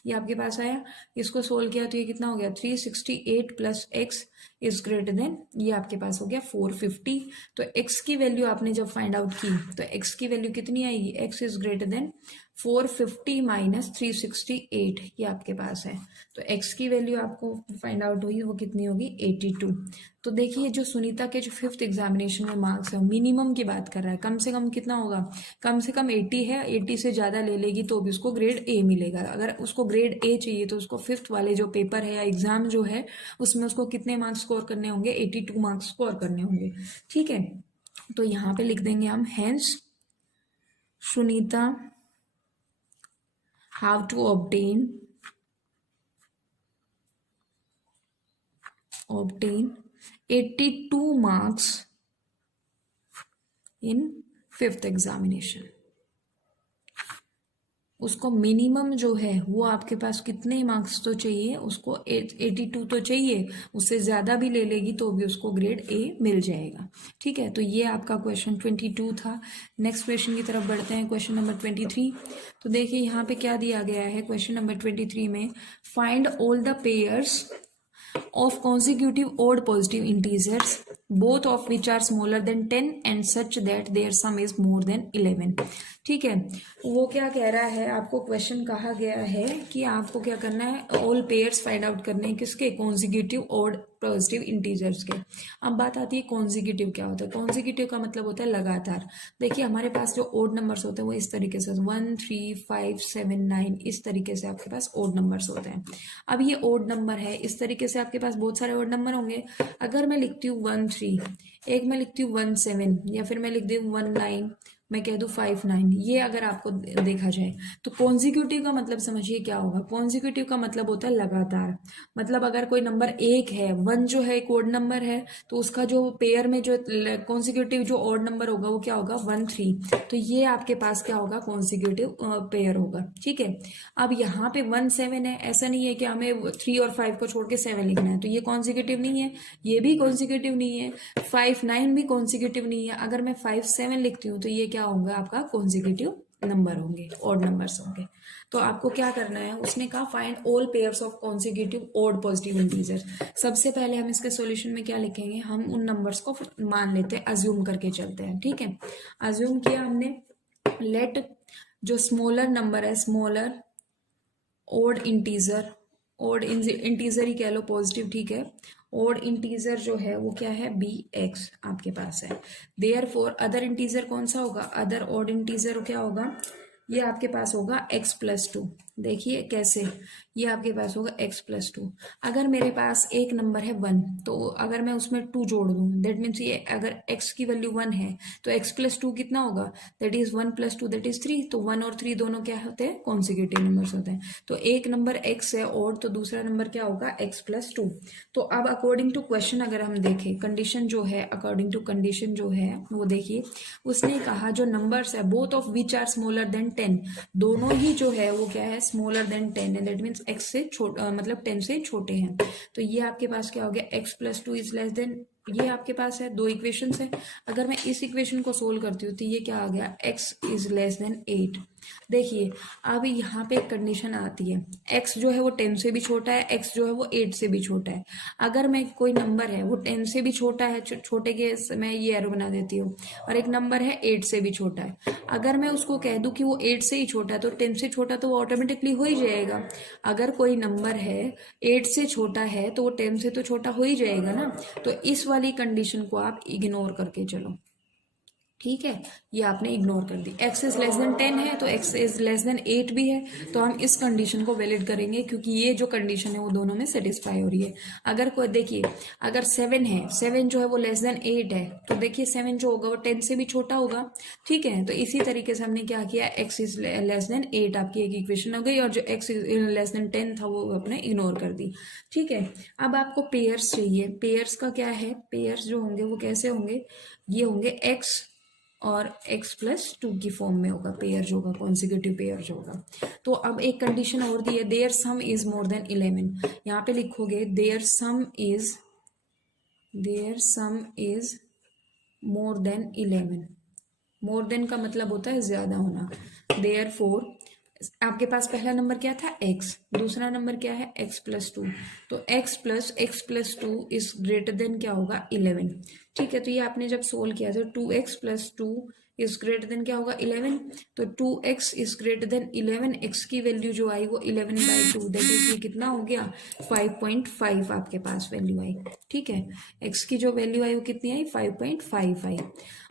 ये आपके पास आया। इसको सोल्व किया तो ये कितना हो गया, 368 plus x is greater then, ये आपके पास हो गया 450। तो x की वैल्यू आपने जब फाइंड आउट की तो x की वैल्यू कितनी आएगी, x is greater then 450 minus 368, ये आपके पास है। तो x की वैल्यू आपको फाइंड आउट हुई वो कितनी होगी, 82। तो देखिए जो सुनीता के जो 5th एग्जामिनेशन में मार्क्स है मिनिमम की बात कर रहा है, कम से कम कितना होगा, कम से कम 80 है, 80 से ज़्यादा ले लेगी तो भी उसको ग्रेड ए मिलेगा। अगर उसको ग्रेड ए चाहिए तो उसको 5th वाले जो पेपर है या एग्जाम जो है उसमें उसको कितने मार्क्स स्कोर करने होंगे, 82 मार्क्स स्कोर करने होंगे। ठीक है, तो यहाँ पे लिख देंगे हम, hence Sunita how to obtain 82 marks in 5th examination। उसको मिनिमम जो है वो आपके पास कितने मार्क्स तो चाहिए, उसको 82 तो चाहिए, उससे ज़्यादा भी ले लेगी तो भी उसको ग्रेड ए मिल जाएगा। ठीक है, तो ये आपका क्वेश्चन 22 था। नेक्स्ट क्वेश्चन की तरफ बढ़ते हैं, क्वेश्चन नंबर 23। तो देखिए यहाँ पे क्या दिया गया है क्वेश्चन नंबर 23 में, find all the pairs of consecutive odd positive integers both of which are smaller than 10 and such that their sum is more than 11। ठीक है, वो क्या कह रहा है, आपको क्वेश्चन कहा गया है कि आपको क्या करना है, ऑल पेयर्स फाइंड आउट करने हैं, किसके, कॉन्जिक्यूटिव ऑड पॉजिटिव इंटीजर्स के। अब बात आती है कॉन्जिक्यूटिव क्या होता है। कॉन्जिक्यूटिव का मतलब होता है लगातार। देखिए हमारे पास जो ओड नंबर्स होते हैं वो इस तरीके से 1 3 5 7 9 इस तरीके से आपके पास ओड नंबर्स होते हैं। अब ये ओड नंबर है, इस तरीके से आपके पास बहुत सारे ओड नंबर होंगे। अगर मैं लिखती हूँ 1 3, एक मैं लिखती हूँ 1 7, या फिर मैं लिख दी 1 9, मैं कह दूँ 5 9, ये अगर आपको देखा जाए तो कॉन्जिक्यूटिव का मतलब समझिए क्या होगा। कॉन्जिक्यूटिव का मतलब होता है लगातार। मतलब अगर कोई नंबर एक है, 1 जो है एक ओड नंबर है, तो उसका जो पेयर में जो कॉन्जिक्यूटिव जो ओड नंबर होगा वो क्या होगा, 1 3। तो ये आपके पास क्या होगा, कॉन्जिक्यूटिव पेयर होगा। ठीक है, अब यहाँ पे 1 7 है, ऐसा नहीं है कि हमें 3 और 5 को छोड़ के 7 लिखना है, तो ये कॉन्जिक्यूटिव नहीं है, ये भी कॉन्जिक्यूटिव नहीं है, 5 9 भी कॉन्जिक्यूटिव नहीं है। अगर मैं 5 7 लिखती हूँ तो ये क्या होगा, आपका कॉन्जिक्यूटिव नंबर होंगे, ऑड नंबर्स होंगे। तो आपको क्या करना है, उसने कहा find all pairs of consecutive odd positive integer. सबसे पहले हम इसके सॉल्यूशन में क्या लिखेंगे, हम उन नंबर्स को मान लेते हैं, अज्यूम करके चलते हैं। ठीक है, अज्यूम किया हमने, लेट जो स्मॉलर नंबर है, smaller odd integer, odd integer ही कह लो, पॉजिटिव, ठीक है। ओड इंटीजर जो है वो क्या है, बी एक्स आपके पास है। देयर फोर अदर इंटीजर कौन सा होगा, अदर ओड इंटीजर क्या होगा, ये आपके पास होगा x प्लस 2। देखिए कैसे, ये आपके पास होगा x प्लस 2। अगर मेरे पास एक नंबर है 1, तो अगर मैं उसमें 2 जोड़ दूं, दैट मीन्स ये अगर x की वैल्यू 1 है तो x प्लस 2 कितना होगा, that is 1 plus 2 that is 3। तो 1 और 3 दोनों क्या होते हैं, कॉन्सिक्यूटिव नंबर्स होते हैं। तो एक नंबर x है और तो दूसरा नंबर क्या होगा, x प्लस 2। तो अब अकॉर्डिंग टू क्वेश्चन अगर हम देखें, कंडीशन जो है, अकॉर्डिंग टू कंडीशन जो है वो देखिए, उसने कहा जो नंबर्स है both of which are smaller than 10, दोनों ही जो है वो क्या है, स्मॉलर देन 10 है, दैट मीन्स x से छोटा, मतलब 10 से छोटे हैं। तो ये आपके पास क्या हो गया, x plus 2 is less then, ये आपके पास है, दो इक्वेशंस है। अगर मैं इस इक्वेशन को सोल्व करती हूँ तो ये क्या आ गया, x इज लेस देन 8। देखिए अब यहाँ पे एक कंडीशन आती है, x जो है वो 10 से भी छोटा है, x जो है वो 8 से भी छोटा है। अगर मैं कोई नंबर है वो 10 से भी छोटा है, छोटे के मैं ये एरो बना देती हूँ, और एक नंबर है 8 से भी छोटा है, अगर मैं उसको कह दूं कि वो 8 से ही छोटा है तो 10 से छोटा तो वो ऑटोमेटिकली हो ही जाएगा। अगर कोई नंबर है 8 से छोटा है तो वो 10 से तो छोटा हो ही जाएगा ना। तो इस वाली कंडीशन को आप इग्नोर करके चलो। ठीक है, ये आपने इग्नोर कर दी। x इज लेस देन 10 है तो x इज लेस देन 8 भी है, तो हम इस कंडीशन को वैलिड करेंगे क्योंकि ये जो कंडीशन है वो दोनों में सेटिस्फाई हो रही है। अगर कोई देखिए, अगर 7 है, 7 जो है वो लेस देन 8 है, तो देखिए 7 जो होगा वो 10 से भी छोटा होगा। ठीक है, तो इसी तरीके से हमने क्या किया, x इज लेस देन 8 आपकी एक इक्वेशन हो गई, और जो x इज लेस देन 10 था वो आपने इग्नोर कर दी। ठीक है, अब आपको पेयर्स चाहिए। पेयर्स का क्या है, पेयर्स जो होंगे वो कैसे होंगे, ये होंगे x और x प्लस 2 की फॉर्म में होगा पेयर जो होगा, कॉन्सिक्यूटिव पेयर जो होगा। तो अब एक कंडीशन और दी है, there sum is more than 11। यहाँ पे लिखोगे there sum is more than 11। More than का मतलब होता है ज्यादा होना। देयर फोर आपके पास पहला नंबर क्या था, x, दूसरा नंबर क्या है, x प्लस 2। तो x plus 2 is greater then क्या होगा, 11। ठीक है, तो ये आपने जब सोल्व किया तो 2x plus 2 is greater then क्या होगा, 11। तो 2x is greater then 11, x की वैल्यू जो आई वो 11/2, दैट इज ये कितना हो गया, 5.5 आपके पास वैल्यू आई। ठीक है, x की जो वैल्यू आई वो कितनी आई, 5.5 आई,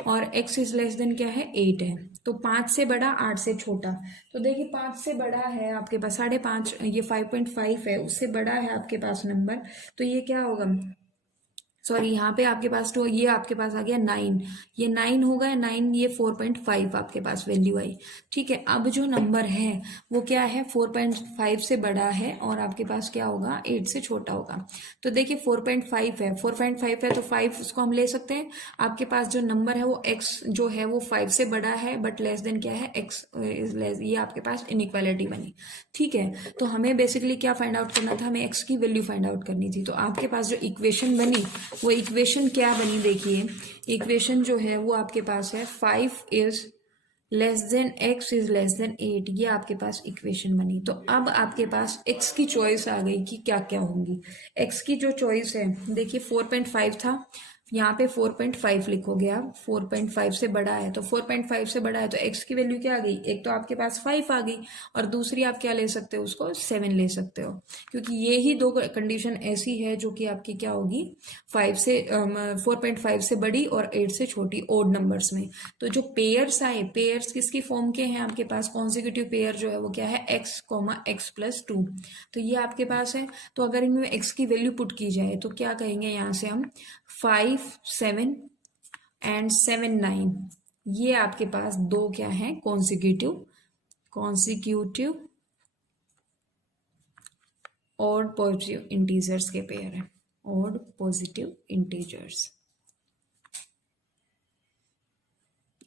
और x इज लेस देन क्या है, 8 है। तो 5 से बड़ा 8 से छोटा, तो देखिए 5 से बड़ा है आपके पास 5.5, ये 5.5 है, उससे बड़ा है आपके पास नंबर, तो ये क्या होगा, सॉरी, यहाँ पे आपके पास तो ये आपके पास आ गया 9, ये 9 हो गया 9, ये 4.5 आपके पास वैल्यू आई। ठीक है, अब जो नंबर है वो क्या है, 4.5 से बड़ा है और आपके पास क्या होगा, 8 से छोटा होगा। तो देखिए 4.5 है, 4.5 है तो 5 उसको हम ले सकते हैं। आपके पास जो नंबर है वो x जो है वो 5 से बड़ा है बट लेस देन क्या है, x इज लेस, ये आपके पास इनइक्वालिटी बनी। ठीक है, तो हमें बेसिकली क्या फाइंड आउट करना था, हमें x की वैल्यू फाइंड आउट करनी थी। तो आपके पास जो इक्वेशन बनी वो इक्वेशन क्या बनी, देखिए इक्वेशन जो है वो आपके पास है 5 is less then x is less then 8, ये आपके पास इक्वेशन बनी। तो अब आपके पास x की चॉइस आ गई कि क्या क्या होंगी। x की जो चॉइस है, देखिए 4.5 था, यहाँ पे 4.5 लिखोगे आप, 4.5 से बड़ा है तो 4.5 से बड़ा है तो x की वैल्यू क्या आ गई, एक तो आपके पास 5 आ गई और दूसरी आप क्या ले सकते हो, उसको 7 ले सकते हो, क्योंकि ये ही दो कंडीशन ऐसी है जो कि आपकी क्या होगी, 4.5 से बड़ी और 8 से छोटी ओड नंबर्स में। तो जो पेयर्स आए, पेयर्स किसकी फॉर्म के हैं आपके पास, कॉन्जिक्यूटिव पेयर जो है वो क्या है, x कॉमा x प्लस 2, तो ये आपके पास है। तो अगर इनमें x की वैल्यू पुट की जाए तो क्या कहेंगे यहाँ से हम, 5 7 एंड 7 9, ये आपके पास दो क्या है, कॉन्सिक्यूटिव और पॉजिटिव इंटीजर्स के पेयर है, और पॉजिटिव इंटीजर्स।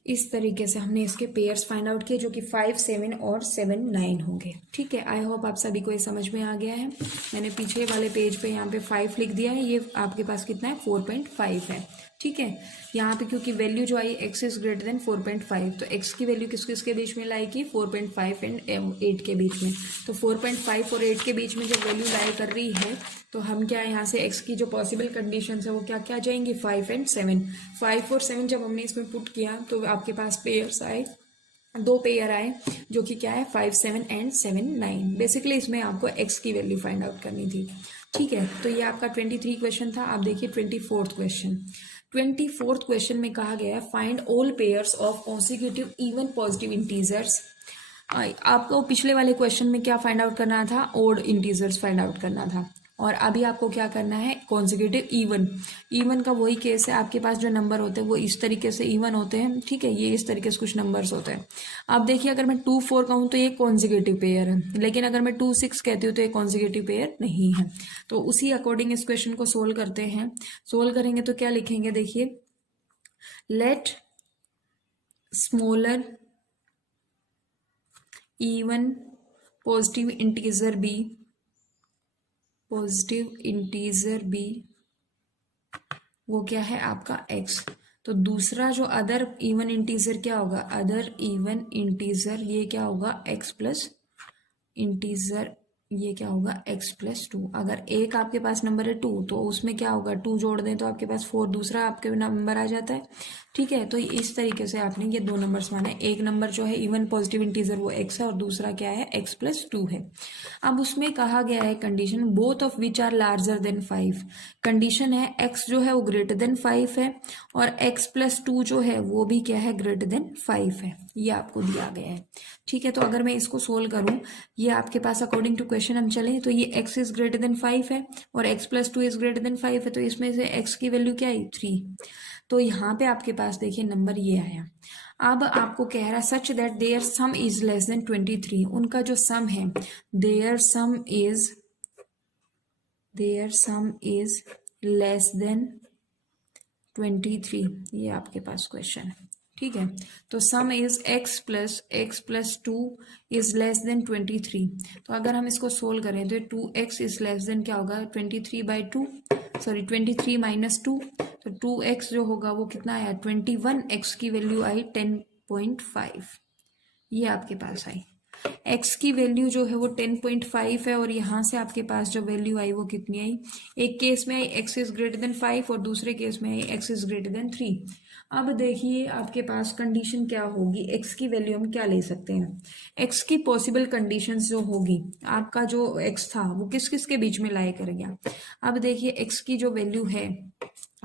इस तरीके से हमने इसके पेयर्स फाइंड आउट किए जो कि 5 7 और 7 9 होंगे। ठीक है, आई होप आप सभी को ये समझ में आ गया है। मैंने पीछे वाले पेज पे यहाँ पे 5 लिख दिया है, ये आपके पास कितना है, 4.5 है। ठीक है, यहाँ पे क्योंकि वैल्यू जो आई x इज ग्रेटर देन 4.5, तो x की वैल्यू किस किस के बीच में लाएगी, 4.5 एंड 8 के बीच में। तो 4.5 और 8 के बीच में जब वैल्यू लाई कर रही है तो हम क्या, यहाँ से x की जो पॉसिबल कंडीशन है वो क्या क्या जाएंगी, 5 एंड 7। 5 और 7 जब हमने इसमें पुट किया तो आपके पास पेयर्स आए, दो पेयर आए जो कि क्या है, 5 7 एंड 7 9। बेसिकली इसमें आपको x की वैल्यू फाइंड आउट करनी थी। ठीक है, तो ये आपका 23 क्वेश्चन था। आप देखिए 24th क्वेश्चन। 24th क्वेश्चन में कहा गया है find all pairs of consecutive even positive integers. आपको पिछले वाले क्वेश्चन में क्या फाइंड आउट करना था, ओड इंटीजर्स फाइंड आउट करना था, और अभी आपको क्या करना है, कॉन्सिक्यूटिव इवन। इवन का वही केस है, आपके पास जो नंबर होते हैं वो इस तरीके से इवन होते हैं। ठीक है, ये इस तरीके से कुछ नंबर्स होते हैं। अब देखिए अगर मैं 2 4 कहूँ तो ये कॉन्सिक्यूटिव पेयर है, लेकिन अगर मैं 2 6 कहती हूँ तो ये कॉन्सिक्यूटिव पेयर नहीं है। तो उसी अकॉर्डिंग इस क्वेश्चन को सोल्व करते हैं। सोल्व करेंगे तो क्या लिखेंगे, देखिए let smaller even positive integer be, positive integer be वो क्या है आपका x। तो दूसरा जो अदर इवन इंटीजर क्या होगा, अदर इवन इंटीजर ये क्या होगा, x प्लस इंटीजर, ये क्या होगा, x प्लस 2। अगर एक आपके पास नंबर है 2 तो उसमें क्या होगा, 2 जोड़ दें तो आपके पास 4 दूसरा आपके नंबर आ जाता है। ठीक है, तो इस तरीके से आपने ये दो नंबर्स माने, एक नंबर जो है इवन पॉजिटिव इंटीजर वो x है और दूसरा क्या है, x प्लस 2 है। अब उसमें कहा गया है condition both of which are larger than 5। Condition है x जो है वो ग्रेटर देन 5 है और x प्लस 2 जो है वो भी क्या है, ग्रेटर देन 5 है, ये आपको दिया गया है। ठीक है, तो अगर मैं इसको सोल्व करूं, ये आपके पास अकॉर्डिंग टू क्वेश्चन हम चले तो ये x इज ग्रेटर देन 5 है और x plus 2 is greater then 5 है, तो इसमें से x की वैल्यू क्या आई, 3। तो यहाँ पे आपके पास देखिए नंबर ये आया। अब आपको कह रहा है such that there sum is less than 23, उनका जो सम है, there sum is less than 23, ये आपके पास क्वेश्चन है। ठीक है, तो sum is x plus 2 is less than 23। तो अगर हम इसको सोल्व करें तो 2x इज लेस देन क्या होगा, 23/2, सॉरी 23 माइनस 2, तो 2x जो होगा वो कितना आया, 21। x की वैल्यू आई 10.5, ये आपके पास आई। x की वैल्यू जो है वो 10.5 है और यहाँ से आपके पास जो वैल्यू आई वो कितनी आई, एक केस में आई x इज ग्रेटर देन 5 और दूसरे केस में आई x इज ग्रेटर देन 3। अब देखिए आपके पास कंडीशन क्या होगी, x की वैल्यू हम क्या ले सकते हैं, x की पॉसिबल कंडीशंस जो होगी, आपका जो x था वो किस किस के बीच में लाई कर गया। अब देखिए x की जो वैल्यू है,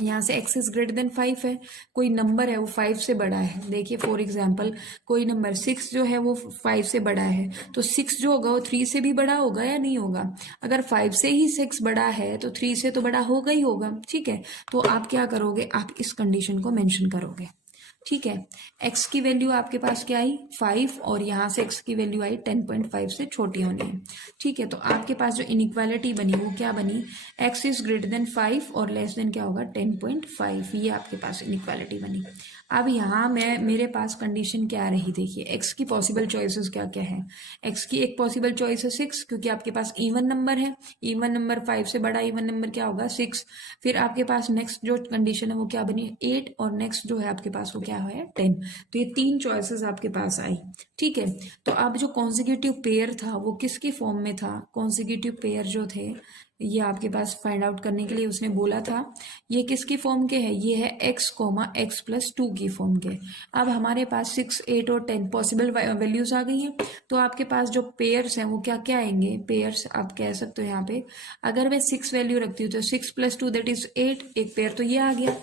यहाँ से x इज ग्रेटर देन 5 है, कोई नंबर है वो 5 से बड़ा है, देखिए फॉर एग्जांपल कोई नंबर 6 जो है वो 5 से बड़ा है, तो 6 जो होगा वो 3 से भी बड़ा होगा या नहीं होगा? अगर 5 से ही 6 बड़ा है तो 3 से तो बड़ा होगा ही होगा, ठीक है। तो आप क्या करोगे, आप इस कंडीशन को मेंशन करोगे, ठीक है। x की वैल्यू आपके पास क्या आई 5, और यहाँ से x की वैल्यू आई 10.5 से छोटी होनी है, ठीक है। तो आपके पास जो इनइक्वालिटी बनी वो क्या बनी, x इज ग्रेटर देन 5 और लेस देन क्या होगा 10.5, ये आपके पास इनइक्वालिटी बनी। अब यहाँ मेरे पास कंडीशन क्या रही, देखिए x की पॉसिबल चॉइसेस क्या क्या है। x की एक पॉसिबल चॉइस है 6, क्योंकि आपके पास इवन नंबर है, इवन नंबर 5 से बड़ा इवन नंबर क्या होगा 6। फिर आपके पास नेक्स्ट जो कंडीशन है वो क्या बनी 8, और नेक्स्ट जो है आपके पास वो क्या है 10। तो ये 3 चॉइसेस आपके पास आई, ठीक है। तो अब जो कॉन्जिक्यूटिव पेयर था वो किसकी फॉर्म में था, कॉन्जिक्यूटिव पेयर जो थे ये आपके पास फाइंड आउट करने के लिए उसने बोला था ये किसकी फॉर्म के है, ये है x,x+2 की फॉर्म के। अब हमारे पास 6, 8 और 10 पॉसिबल वैल्यूज आ गई हैं, तो आपके पास जो पेयर्स हैं वो क्या क्या आएंगे, पेयर्स आप कह सकते हो यहाँ पे। अगर मैं 6 वैल्यू रखती हूँ तो 6+2 दैट इज 8, एक पेयर तो ये आ गया।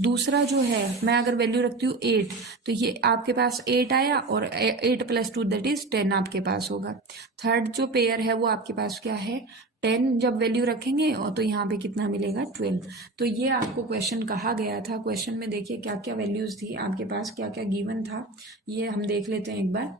दूसरा जो है मैं अगर वैल्यू रखती हूँ 8, तो ये आपके पास 8 आया, और 8+2 दैट इज 10 आपके पास होगा। थर्ड जो पेयर है वो आपके पास क्या है 10, जब वैल्यू रखेंगे और तो यहाँ पे कितना मिलेगा 12। तो ये आपको क्वेश्चन कहा गया था, क्वेश्चन में देखिए क्या क्या वैल्यूज थी आपके पास, क्या क्या गिवन था, ये हम देख लेते हैं एक बार।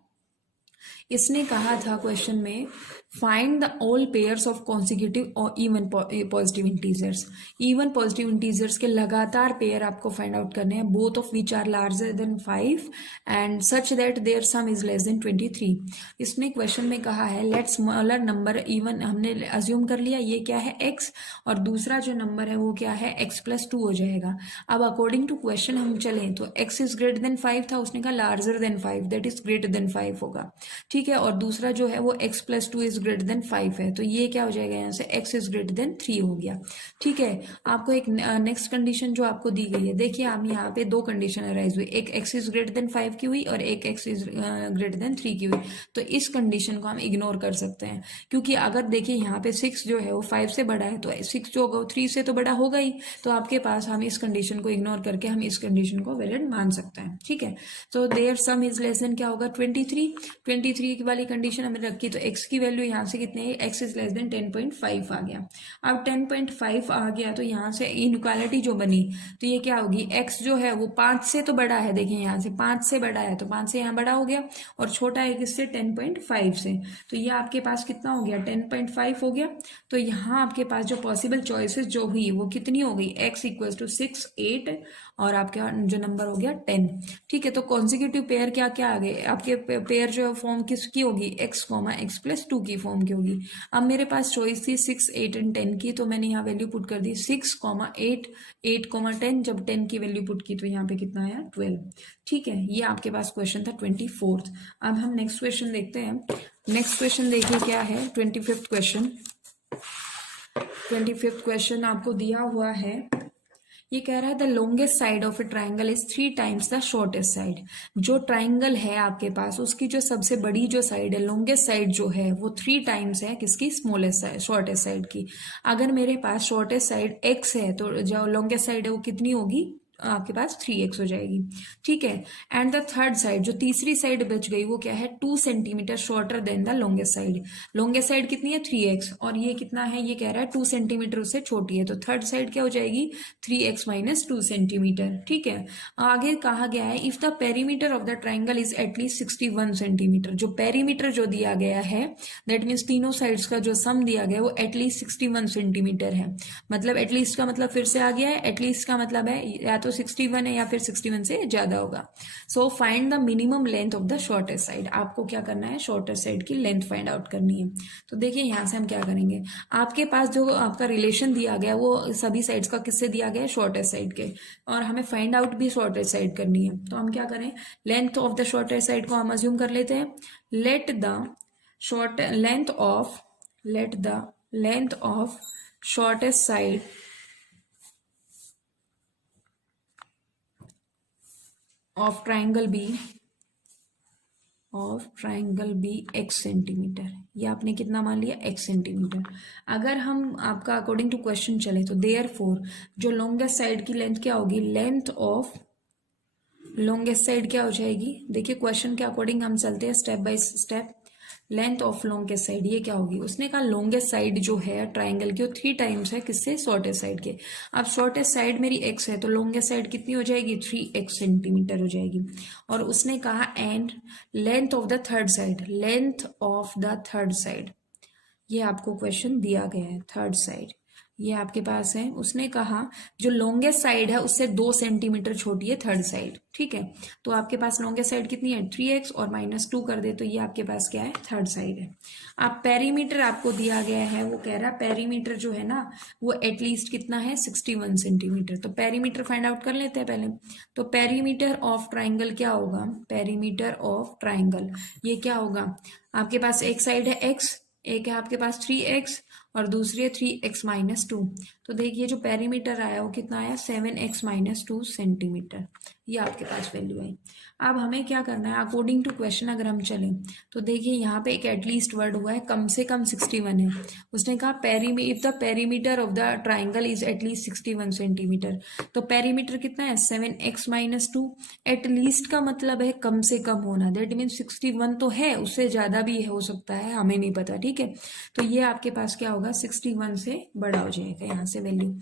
इसने कहा था क्वेश्चन में find the all pairs of consecutive और even positive integers, even positive integers के लगातार पेयर आपको फाइंड आउट करने हैं, both of which are larger than 5 and such that there sum is less than 23। इसने क्वेश्चन में कहा है लेट स्मॉलर नंबर इवन, हमने अज्यूम कर लिया ये क्या है x, और दूसरा जो नंबर है वो क्या है x+2 हो जाएगा। अब अकॉर्डिंग टू क्वेश्चन हम चलें तो x इज ग्रेटर देन 5 था, उसने कहा larger than 5 that is greater then 5 होगा, ठीक है। और दूसरा जो है वो x+2 इज ग्रेटर देन 5 है, तो ये क्या हो जाएगा यहाँ से x इज ग्रेटर देन 3 हो गया, ठीक है। आपको एक नेक्स्ट कंडीशन जो आपको दी गई है, देखिए हम यहाँ पे दो कंडीशन अराइज हुई, एक x इज ग्रेटर देन 5 की हुई और एक x इज ग्रेटर देन 3 की हुई। तो इस कंडीशन को हम इग्नोर कर सकते हैं, क्योंकि अगर देखिए यहाँ पे 6 जो है वो 5 से बड़ा है, तो 6 जो होगा वो 3 से तो बड़ा होगा ही, तो आपके पास हम इस कंडीशन को इग्नोर करके हम इस कंडीशन को वैलिड मान सकते हैं, ठीक है। तो there sum is less than क्या होगा 23 वाली कंडीशन हमने रखी, तो x की वैल्यू यहाँ से कितने है, x इज लेस देन 10.5 आ गया। अब 10.5 आ गया तो यहाँ से इनइक्वालिटी जो बनी, तो ये क्या होगी, x जो है वो 5 से तो बड़ा है, देखिए यहाँ से 5 से बड़ा है, तो 5 से यहाँ बड़ा हो गया, और छोटा है किससे 10.5 से, तो ये आपके पास कितना हो गया 10.5 हो गया। तो यहाँ आपके पास जो पॉसिबल चॉइसेस जो हुई वो कितनी हो गई, x इक्वल टू 6, 8 और आपका जो नंबर हो गया 10, ठीक है। तो कॉन्जिक्यूटिव पेयर क्या क्या आ गए आपके, पेयर जो फॉर्म किसकी होगी x,x+2 की फॉर्म की होगी। अब मेरे पास चॉइस थी 6, 8 एंड 10 की, तो मैंने यहाँ वैल्यू पुट कर दी 6, 8, 8, 10, जब 10 की वैल्यू पुट की तो यहाँ पे कितना आया 12, ठीक है। ये आपके पास क्वेश्चन था 24th। अब हम नेक्स्ट क्वेश्चन देखते हैं। नेक्स्ट क्वेश्चन देखिए क्या है 25th क्वेश्चन। 25th क्वेश्चन आपको दिया हुआ है, ये कह रहा है the longest side of A triangle is 3 times the shortest side. जो ट्राइंगल है आपके पास उसकी जो सबसे बड़ी जो साइड है, लॉन्गेस्ट साइड जो है वो 3 टाइम्स है किसकी, स्मॉलेस्ट साइड, शॉर्टेस्ट साइड की। अगर मेरे पास शॉर्टेस्ट साइड x है तो जो लॉन्गेस्ट साइड है वो कितनी होगी, आपके पास 3x हो जाएगी, ठीक है। एंड द थर्ड साइड, जो तीसरी साइड बच गई वो क्या है 2 centimetre shorter than the longest side. Longest side कितनी है 3x, और ये कितना है, ये कह रहा है 2 सेंटीमीटर उससे छोटी है, तो थर्ड साइड क्या हो जाएगी 3x माइनस 2 सेंटीमीटर, ठीक है। आगे कहा गया है if the perimeter of the triangle is at least 61 centimetre. जो पेरीमीटर जो दिया गया है दैट मीन्स तीनों साइड्स का जो सम दिया गया है वो एटलीस्ट 61 सेंटीमीटर है। मतलब एटलीस्ट का मतलब फिर से आ गया है, एटलीस्ट का मतलब है या तो 61 है या फिर 61 से ज्यादा होगा। So find the minimum length of the shortest side. आपको क्या करना है, शॉर्टेस्ट साइड की लेंथ फाइंड आउट करनी है। तो देखिए यहां से हम क्या करेंगे, आपके पास जो आपका रिलेशन दिया गया वो सभी साइड्स का किससे दिया गया है, शॉर्टेस्ट साइड के, और हमें फाइंड आउट भी शॉर्टेस्ट साइड करनी है। तो हम क्या करें, length of the shortest side को हम अज्यूम कर लेते हैं, let the short length of shortest side of triangle B of triangle B x centimetre. ये आपने कितना मान लिया x सेंटीमीटर। अगर हम आपका अकॉर्डिंग टू क्वेश्चन चले तो देयरफॉर जो लॉन्गेस्ट साइड की लेंथ क्या होगी, लेंथ ऑफ लॉन्गेस्ट साइड क्या हो जाएगी, देखिए क्वेश्चन के अकॉर्डिंग हम चलते हैं step by step. Length of longest side ये क्या होगी, उसने कहा लॉन्गेस्ट साइड जो है ट्राइंगल की वो 3 टाइम्स है किससे, शॉर्टेस्ट साइड के। अब शॉर्टेस्ट साइड मेरी x है तो लॉन्गेस्ट साइड कितनी हो जाएगी, 3x सेंटीमीटर हो जाएगी। और उसने कहा and length of the third side, length of the third side, ये आपको क्वेश्चन दिया गया है, थर्ड साइड ये आपके पास है। उसने कहा जो लॉन्गेस्ट साइड है उससे 2 सेंटीमीटर छोटी है थर्ड साइड, ठीक है। तो आपके पास लॉन्गेस्ट साइड कितनी है, 3x और -2 कर दे तो ये आपके पास क्या है, थर्ड साइड है। अब पेरीमीटर आपको दिया गया है, वो कह रहा है पेरीमीटर जो है ना वो एटलीस्ट कितना है, 61 सेंटीमीटर। तो पेरीमीटर फाइंड आउट कर लेते हैं पहले। तो पेरीमीटर ऑफ ट्राइंगल क्या होगा, पेरीमीटर ऑफ ट्राइंगल ये क्या होगा, आपके पास एक साइड है x, एक है आपके पास 3x और दूसरी है 3x-2। तो देखिए जो पेरीमीटर आया वो कितना आया, 7x-2 सेंटीमीटर, ये आपके पास वैल्यू आई। अब हमें क्या करना है, अकॉर्डिंग टू क्वेश्चन अगर हम चलें तो देखिए यहाँ पे एक एटलीस्ट वर्ड हुआ है, कम से कम 61 है। उसने कहा if the perimeter of the triangle is at least 61 centimetre, तो पेरीमीटर कितना है, 7x-2। एटलीस्ट का मतलब है कम से कम होना, दैट मीन 61 तो है, उससे ज्यादा भी हो सकता है, हमें नहीं पता, ठीक है। तो ये आपके पास क्या होगा, 61 से बड़ा हो जाएगा यहाँ से वैल्यू,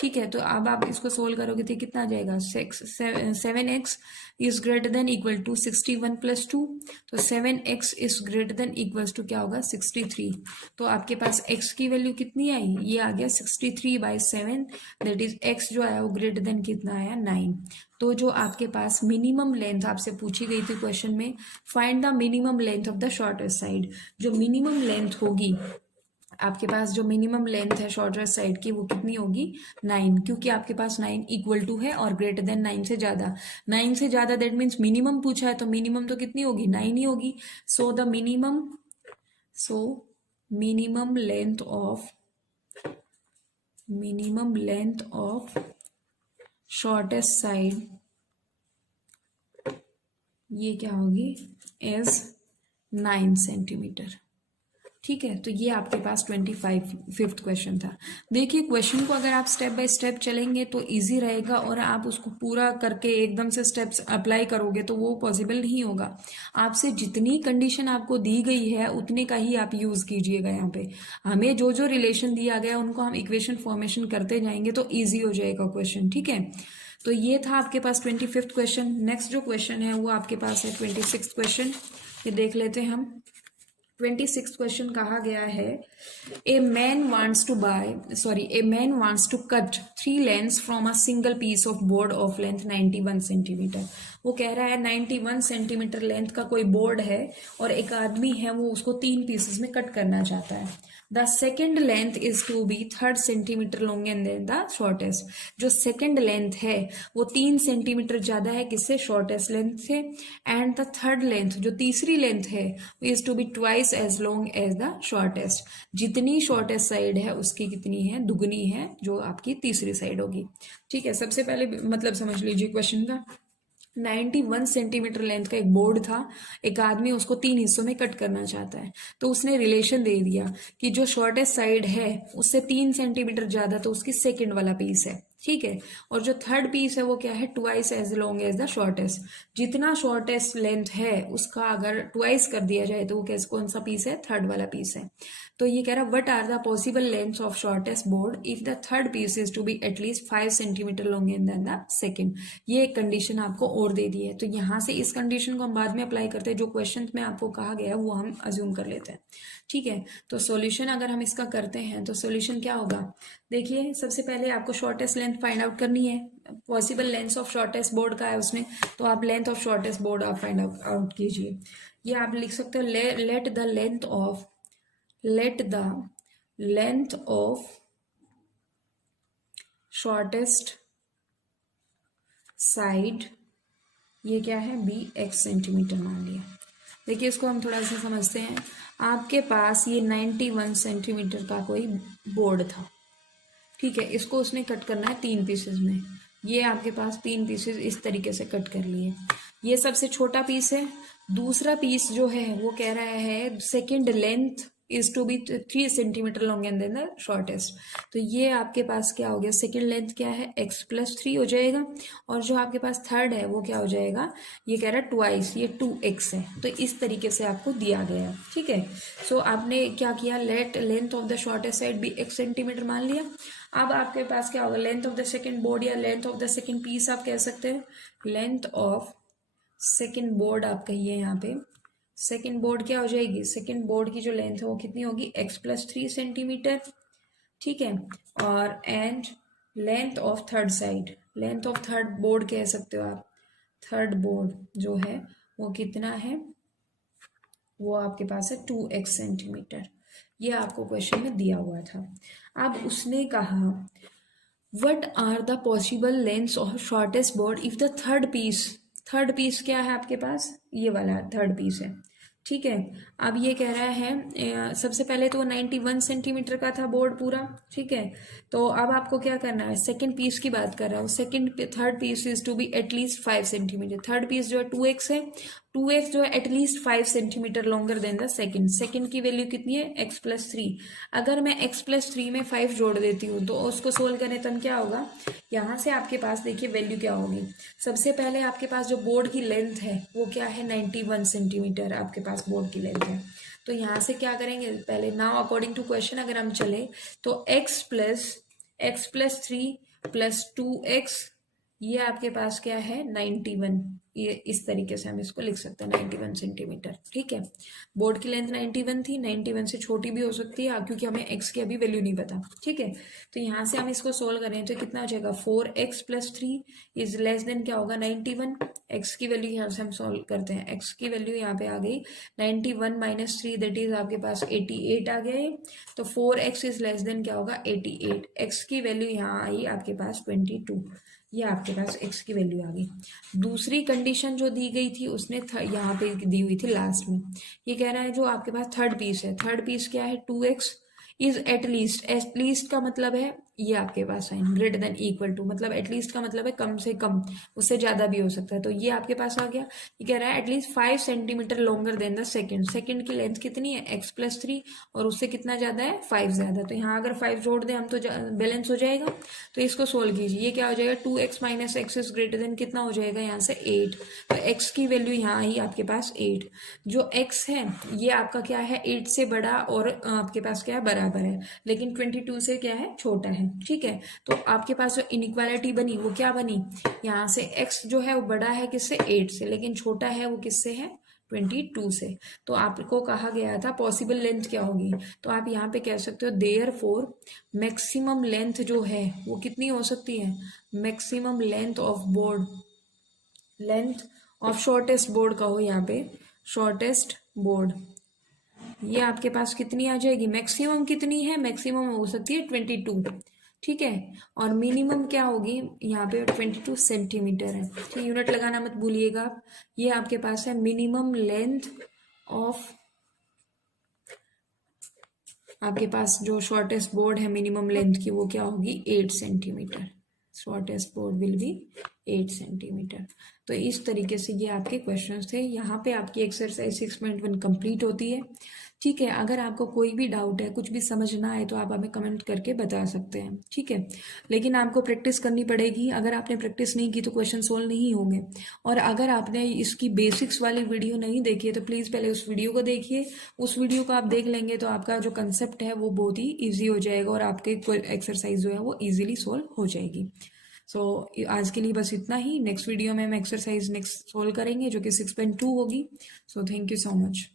ठीक है। तो अब आप इसको सोल्व करोगे तो कितना आ जाएगा, 7x is greater than equal to 61 + 2, तो 7x is greater than equals to क्या होगा, 63। तो आपके पास x की वैल्यू कितनी आई, ये आ गया 63/7, दैट इज x जो आया वो ग्रेटर देन कितना आया, 9। तो जो आपके पास मिनिमम लेंथ आपसे पूछी गई थी क्वेश्चन में, find the minimum length of the shortest side, जो मिनिमम लेंथ होगी आपके पास, जो मिनिमम लेंथ है शॉर्टेस्ट साइड की वो कितनी होगी, 9, क्योंकि आपके पास 9 इक्वल टू है और ग्रेटर देन 9 से ज्यादा, 9 से ज्यादा दैट मीन्स मिनिमम पूछा है, तो मिनिमम तो कितनी होगी, 9 ही होगी। So the minimum length of shortest side ये क्या होगी, इज 9 सेंटीमीटर, ठीक है। तो ये आपके पास 25th क्वेश्चन था। देखिए क्वेश्चन को अगर आप स्टेप बाय स्टेप चलेंगे तो इजी रहेगा, और आप उसको पूरा करके एकदम से स्टेप्स अप्लाई करोगे तो वो पॉसिबल नहीं होगा। आपसे जितनी कंडीशन आपको दी गई है उतने का ही आप यूज कीजिएगा। यहाँ पे हमें जो जो रिलेशन दिया गया उनको हम इक्वेशन फॉर्मेशन करते जाएंगे तो ईजी हो जाएगा क्वेश्चन, ठीक है। तो ये था आपके पास 25th क्वेश्चन। नेक्स्ट जो क्वेश्चन है वो आपके पास है 26th क्वेश्चन, ये देख लेते हैं हम। 26th क्वेश्चन कहा गया है, a man wants to cut 3 lengths from a single piece of board of length 91 centimetre. वो कह रहा है 91 सेंटीमीटर लेंथ का कोई बोर्ड है और एक आदमी है वो उसको 3 पीसेस में कट करना चाहता है। The second length is to be 3 centimetre longer than the shortest. जो सेकेंड लेंथ है वो 3 सेंटीमीटर ज्यादा है किससे, शॉर्टेस्ट लेंथ से। एंड द थर्ड लेंथ जो तीसरी लेंथ है is to be twice as long as the shortest. जितनी शॉर्टेस्ट साइड है उसकी कितनी है, दुगनी है जो आपकी तीसरी साइड होगी, ठीक है। सबसे पहले मतलब समझ लीजिए क्वेश्चन का, 91 सेंटीमीटर लेंथ का एक बोर्ड था, एक आदमी उसको 3 हिस्सों में कट करना चाहता है, तो उसने रिलेशन दे दिया कि जो शॉर्टेस्ट साइड है उससे 3 सेंटीमीटर ज्यादा तो उसकी सेकंड वाला पीस है, ठीक है। और जो थर्ड पीस है वो क्या है, twice as long as the shortest. जितना शॉर्टेस्ट लेंथ है उसका अगर ट्वाइस कर दिया जाए तो वो कैसे, कौन सा पीस है, थर्ड वाला पीस है। तो ये कह रहा है what are the possible lengths of shortest board if the third piece is to be at least 5 centimetre longer than the second. ये एक कंडीशन आपको और दे दी है, तो यहाँ से इस कंडीशन को हम बाद में अप्लाई करते हैं, जो क्वेश्चन में आपको कहा गया है वो हम अज्यूम कर लेते हैं, ठीक है। तो सॉल्यूशन अगर हम इसका करते हैं तो सॉल्यूशन क्या होगा, देखिए सबसे पहले आपको शॉर्टेस्ट लेंथ फाइंड आउट करनी है। Possible length of shortest board का है उसमें, तो आप लेंथ ऑफ शॉर्टेस्ट बोर्ड आप फाइंड आउट कीजिए। ये आप लिख सकते हो, let the length of shortest side ये क्या है, bx सेंटीमीटर मान लिया। देखिए इसको हम थोड़ा सा समझते हैं। आपके पास ये 91 सेंटीमीटर का कोई बोर्ड था, ठीक है। इसको उसने कट करना है 3 पीसेस में। ये आपके पास 3 पीसेस इस तरीके से कट कर लिए। ये सबसे छोटा पीस है दूसरा पीस जो है वो कह रहा है second length is to be 3 centimetre long and then the shortest. तो ये आपके पास क्या हो गया, सेकेंड लेंथ क्या है x+3 हो जाएगा, और जो आपके पास थर्ड है वो क्या हो जाएगा, ये कह रहा है ट्वाइस, ये 2x है। तो इस तरीके से आपको दिया गया है, ठीक है। सो आपने क्या किया, let length of the shortest side भी x सेंटीमीटर मान लिया। अब आपके पास क्या होगा, length of the second board या length of the second piece आप कह सकते हैं। लेंथ ऑफ सेकेंड बोर्ड आप कहिए, यहाँ पे सेकेंड बोर्ड क्या हो जाएगी, सेकेंड बोर्ड की जो लेंथ है वो कितनी होगी, x+3 सेंटीमीटर, ठीक है। और and length of third side, length of third board कह सकते हो आप, थर्ड बोर्ड जो है वो कितना है, वो आपके पास है 2x सेंटीमीटर। ये आपको क्वेश्चन में दिया हुआ था। अब उसने कहा what are the possible lengths of shortest board if the third piece क्या है आपके पास, ये वाला थर्ड पीस है, ठीक है। अब ये कह रहा है सबसे पहले तो 91 सेंटीमीटर का था बोर्ड पूरा, ठीक है। तो अब आपको क्या करना है, सेकंड पीस की बात कर रहा हूँ, third piece is to be at least 5 centimetre. Third piece जो है 2x है, 2x जो है at least 5 centimetre longer than the second की वैल्यू कितनी है, x+3। अगर मैं x+3 में 5 जोड़ देती हूँ तो उसको सोल्व करें तब क्या होगा, यहाँ से आपके पास देखिए वैल्यू क्या होगी। सबसे पहले आपके पास जो बोर्ड की लेंथ है वो क्या है, 91 सेंटीमीटर आपके पास बोर्ड की लेंथ है। तो यहाँ से क्या करेंगे, पहले नाउ अकॉर्डिंग टू क्वेश्चन अगर हम चले तो x+3 + 2x, ये आपके पास क्या है 91, ये इस तरीके से हम इसको लिख सकते हैं 91 सेंटीमीटर, ठीक है। बोर्ड की लेंथ 91 थी, 91 से छोटी भी हो सकती है क्योंकि हमें x की अभी वैल्यू नहीं पता, ठीक है। तो यहाँ से हम इसको सोल्व करें तो कितना हो जाएगा, 4x+3 इज लेस देन क्या होगा 91। x की वैल्यू यहाँ से हम सोल्व करते हैं, x की वैल्यू यहाँ पे आ गई 91 - 3 दैट इज आपके पास 88 आ गया है। तो 4x इज लेस देन क्या होगा 88, x की वैल्यू यहाँ आई आपके पास 22, ये आपके पास x की वैल्यू आ गई। दूसरी कंडीशन जो दी गई थी उसने यहाँ पे दी हुई थी लास्ट में, ये कह रहा है जो आपके पास थर्ड पीस है, थर्ड पीस क्या है 2x इज एटलीस्ट का मतलब है ये आपके पास sign greater than equal to, मतलब एटलीस्ट का मतलब है कम से कम, उससे ज्यादा भी हो सकता है। तो ये आपके पास आ गया, ये कह रहा है at least 5 centimetre longer than the second की लेंथ कितनी है x+3 और उससे कितना ज्यादा है 5 ज्यादा। तो यहाँ अगर 5 जोड़ दें हम तो बैलेंस हो जाएगा। तो इसको सोल्व कीजिए, ये क्या हो जाएगा 2x - x is greater then कितना हो जाएगा यहाँ से 8। तो x की वैल्यू यहाँ आई आपके पास 8, जो x है ये आपका क्या है 8 से बड़ा और आपके पास क्या है बराबर है, लेकिन 22 से क्या है छोटा है, ठीक है। तो आपके पास जो इनइक्वालिटी बनी वो क्या बनी, यहाँ से x जो है वो बड़ा है किससे 8 से, लेकिन छोटा है वो किससे है 22 से। तो आपको कहा गया था पॉसिबल लेंथ क्या होगी, तो आप यहाँ पे कह सकते हो देयरफॉर मैक्सिमम लेंथ जो है वो कितनी हो सकती है, maximum length of board, length of shortest board कहो यहाँ पे, शॉर्टेस्ट बोर्ड, ये आपके पास कितनी आ जाएगी, मैक्सिमम कितनी है, मैक्सिमम हो सकती है 22, ठीक है। और मिनिमम क्या होगी यहाँ पे 22 सेंटीमीटर है, ठीक, यूनिट लगाना मत भूलिएगा आप। ये आपके पास है मिनिमम लेंथ ऑफ, आपके पास जो शॉर्टेस्ट बोर्ड है मिनिमम लेंथ की वो क्या होगी 8 centimetre, shortest board will be 8 centimetre. तो इस तरीके से ये आपके क्वेश्चंस थे। यहाँ पे आपकी एक्सरसाइज 6.1 कंप्लीट होती है, ठीक है। अगर आपको कोई भी डाउट है, कुछ भी समझ ना आए तो आप हमें कमेंट करके बता सकते हैं, ठीक है। लेकिन आपको प्रैक्टिस करनी पड़ेगी, अगर आपने प्रैक्टिस नहीं की तो क्वेश्चन सोल्व नहीं होंगे। और अगर आपने इसकी बेसिक्स वाली वीडियो नहीं देखी है तो प्लीज़ पहले उस वीडियो को देखिए, उस वीडियो को आप देख लेंगे तो आपका जो कंसेप्ट है वो बहुत ही ईजी हो जाएगा और आपके एक्सरसाइज जो है वो ईजिली सोल्व हो जाएगी। सो आज के लिए बस इतना ही, नेक्स्ट वीडियो में हम एक्सरसाइज नेक्स्ट सोल्व करेंगे जो कि 6.2 होगी। So thank you so much.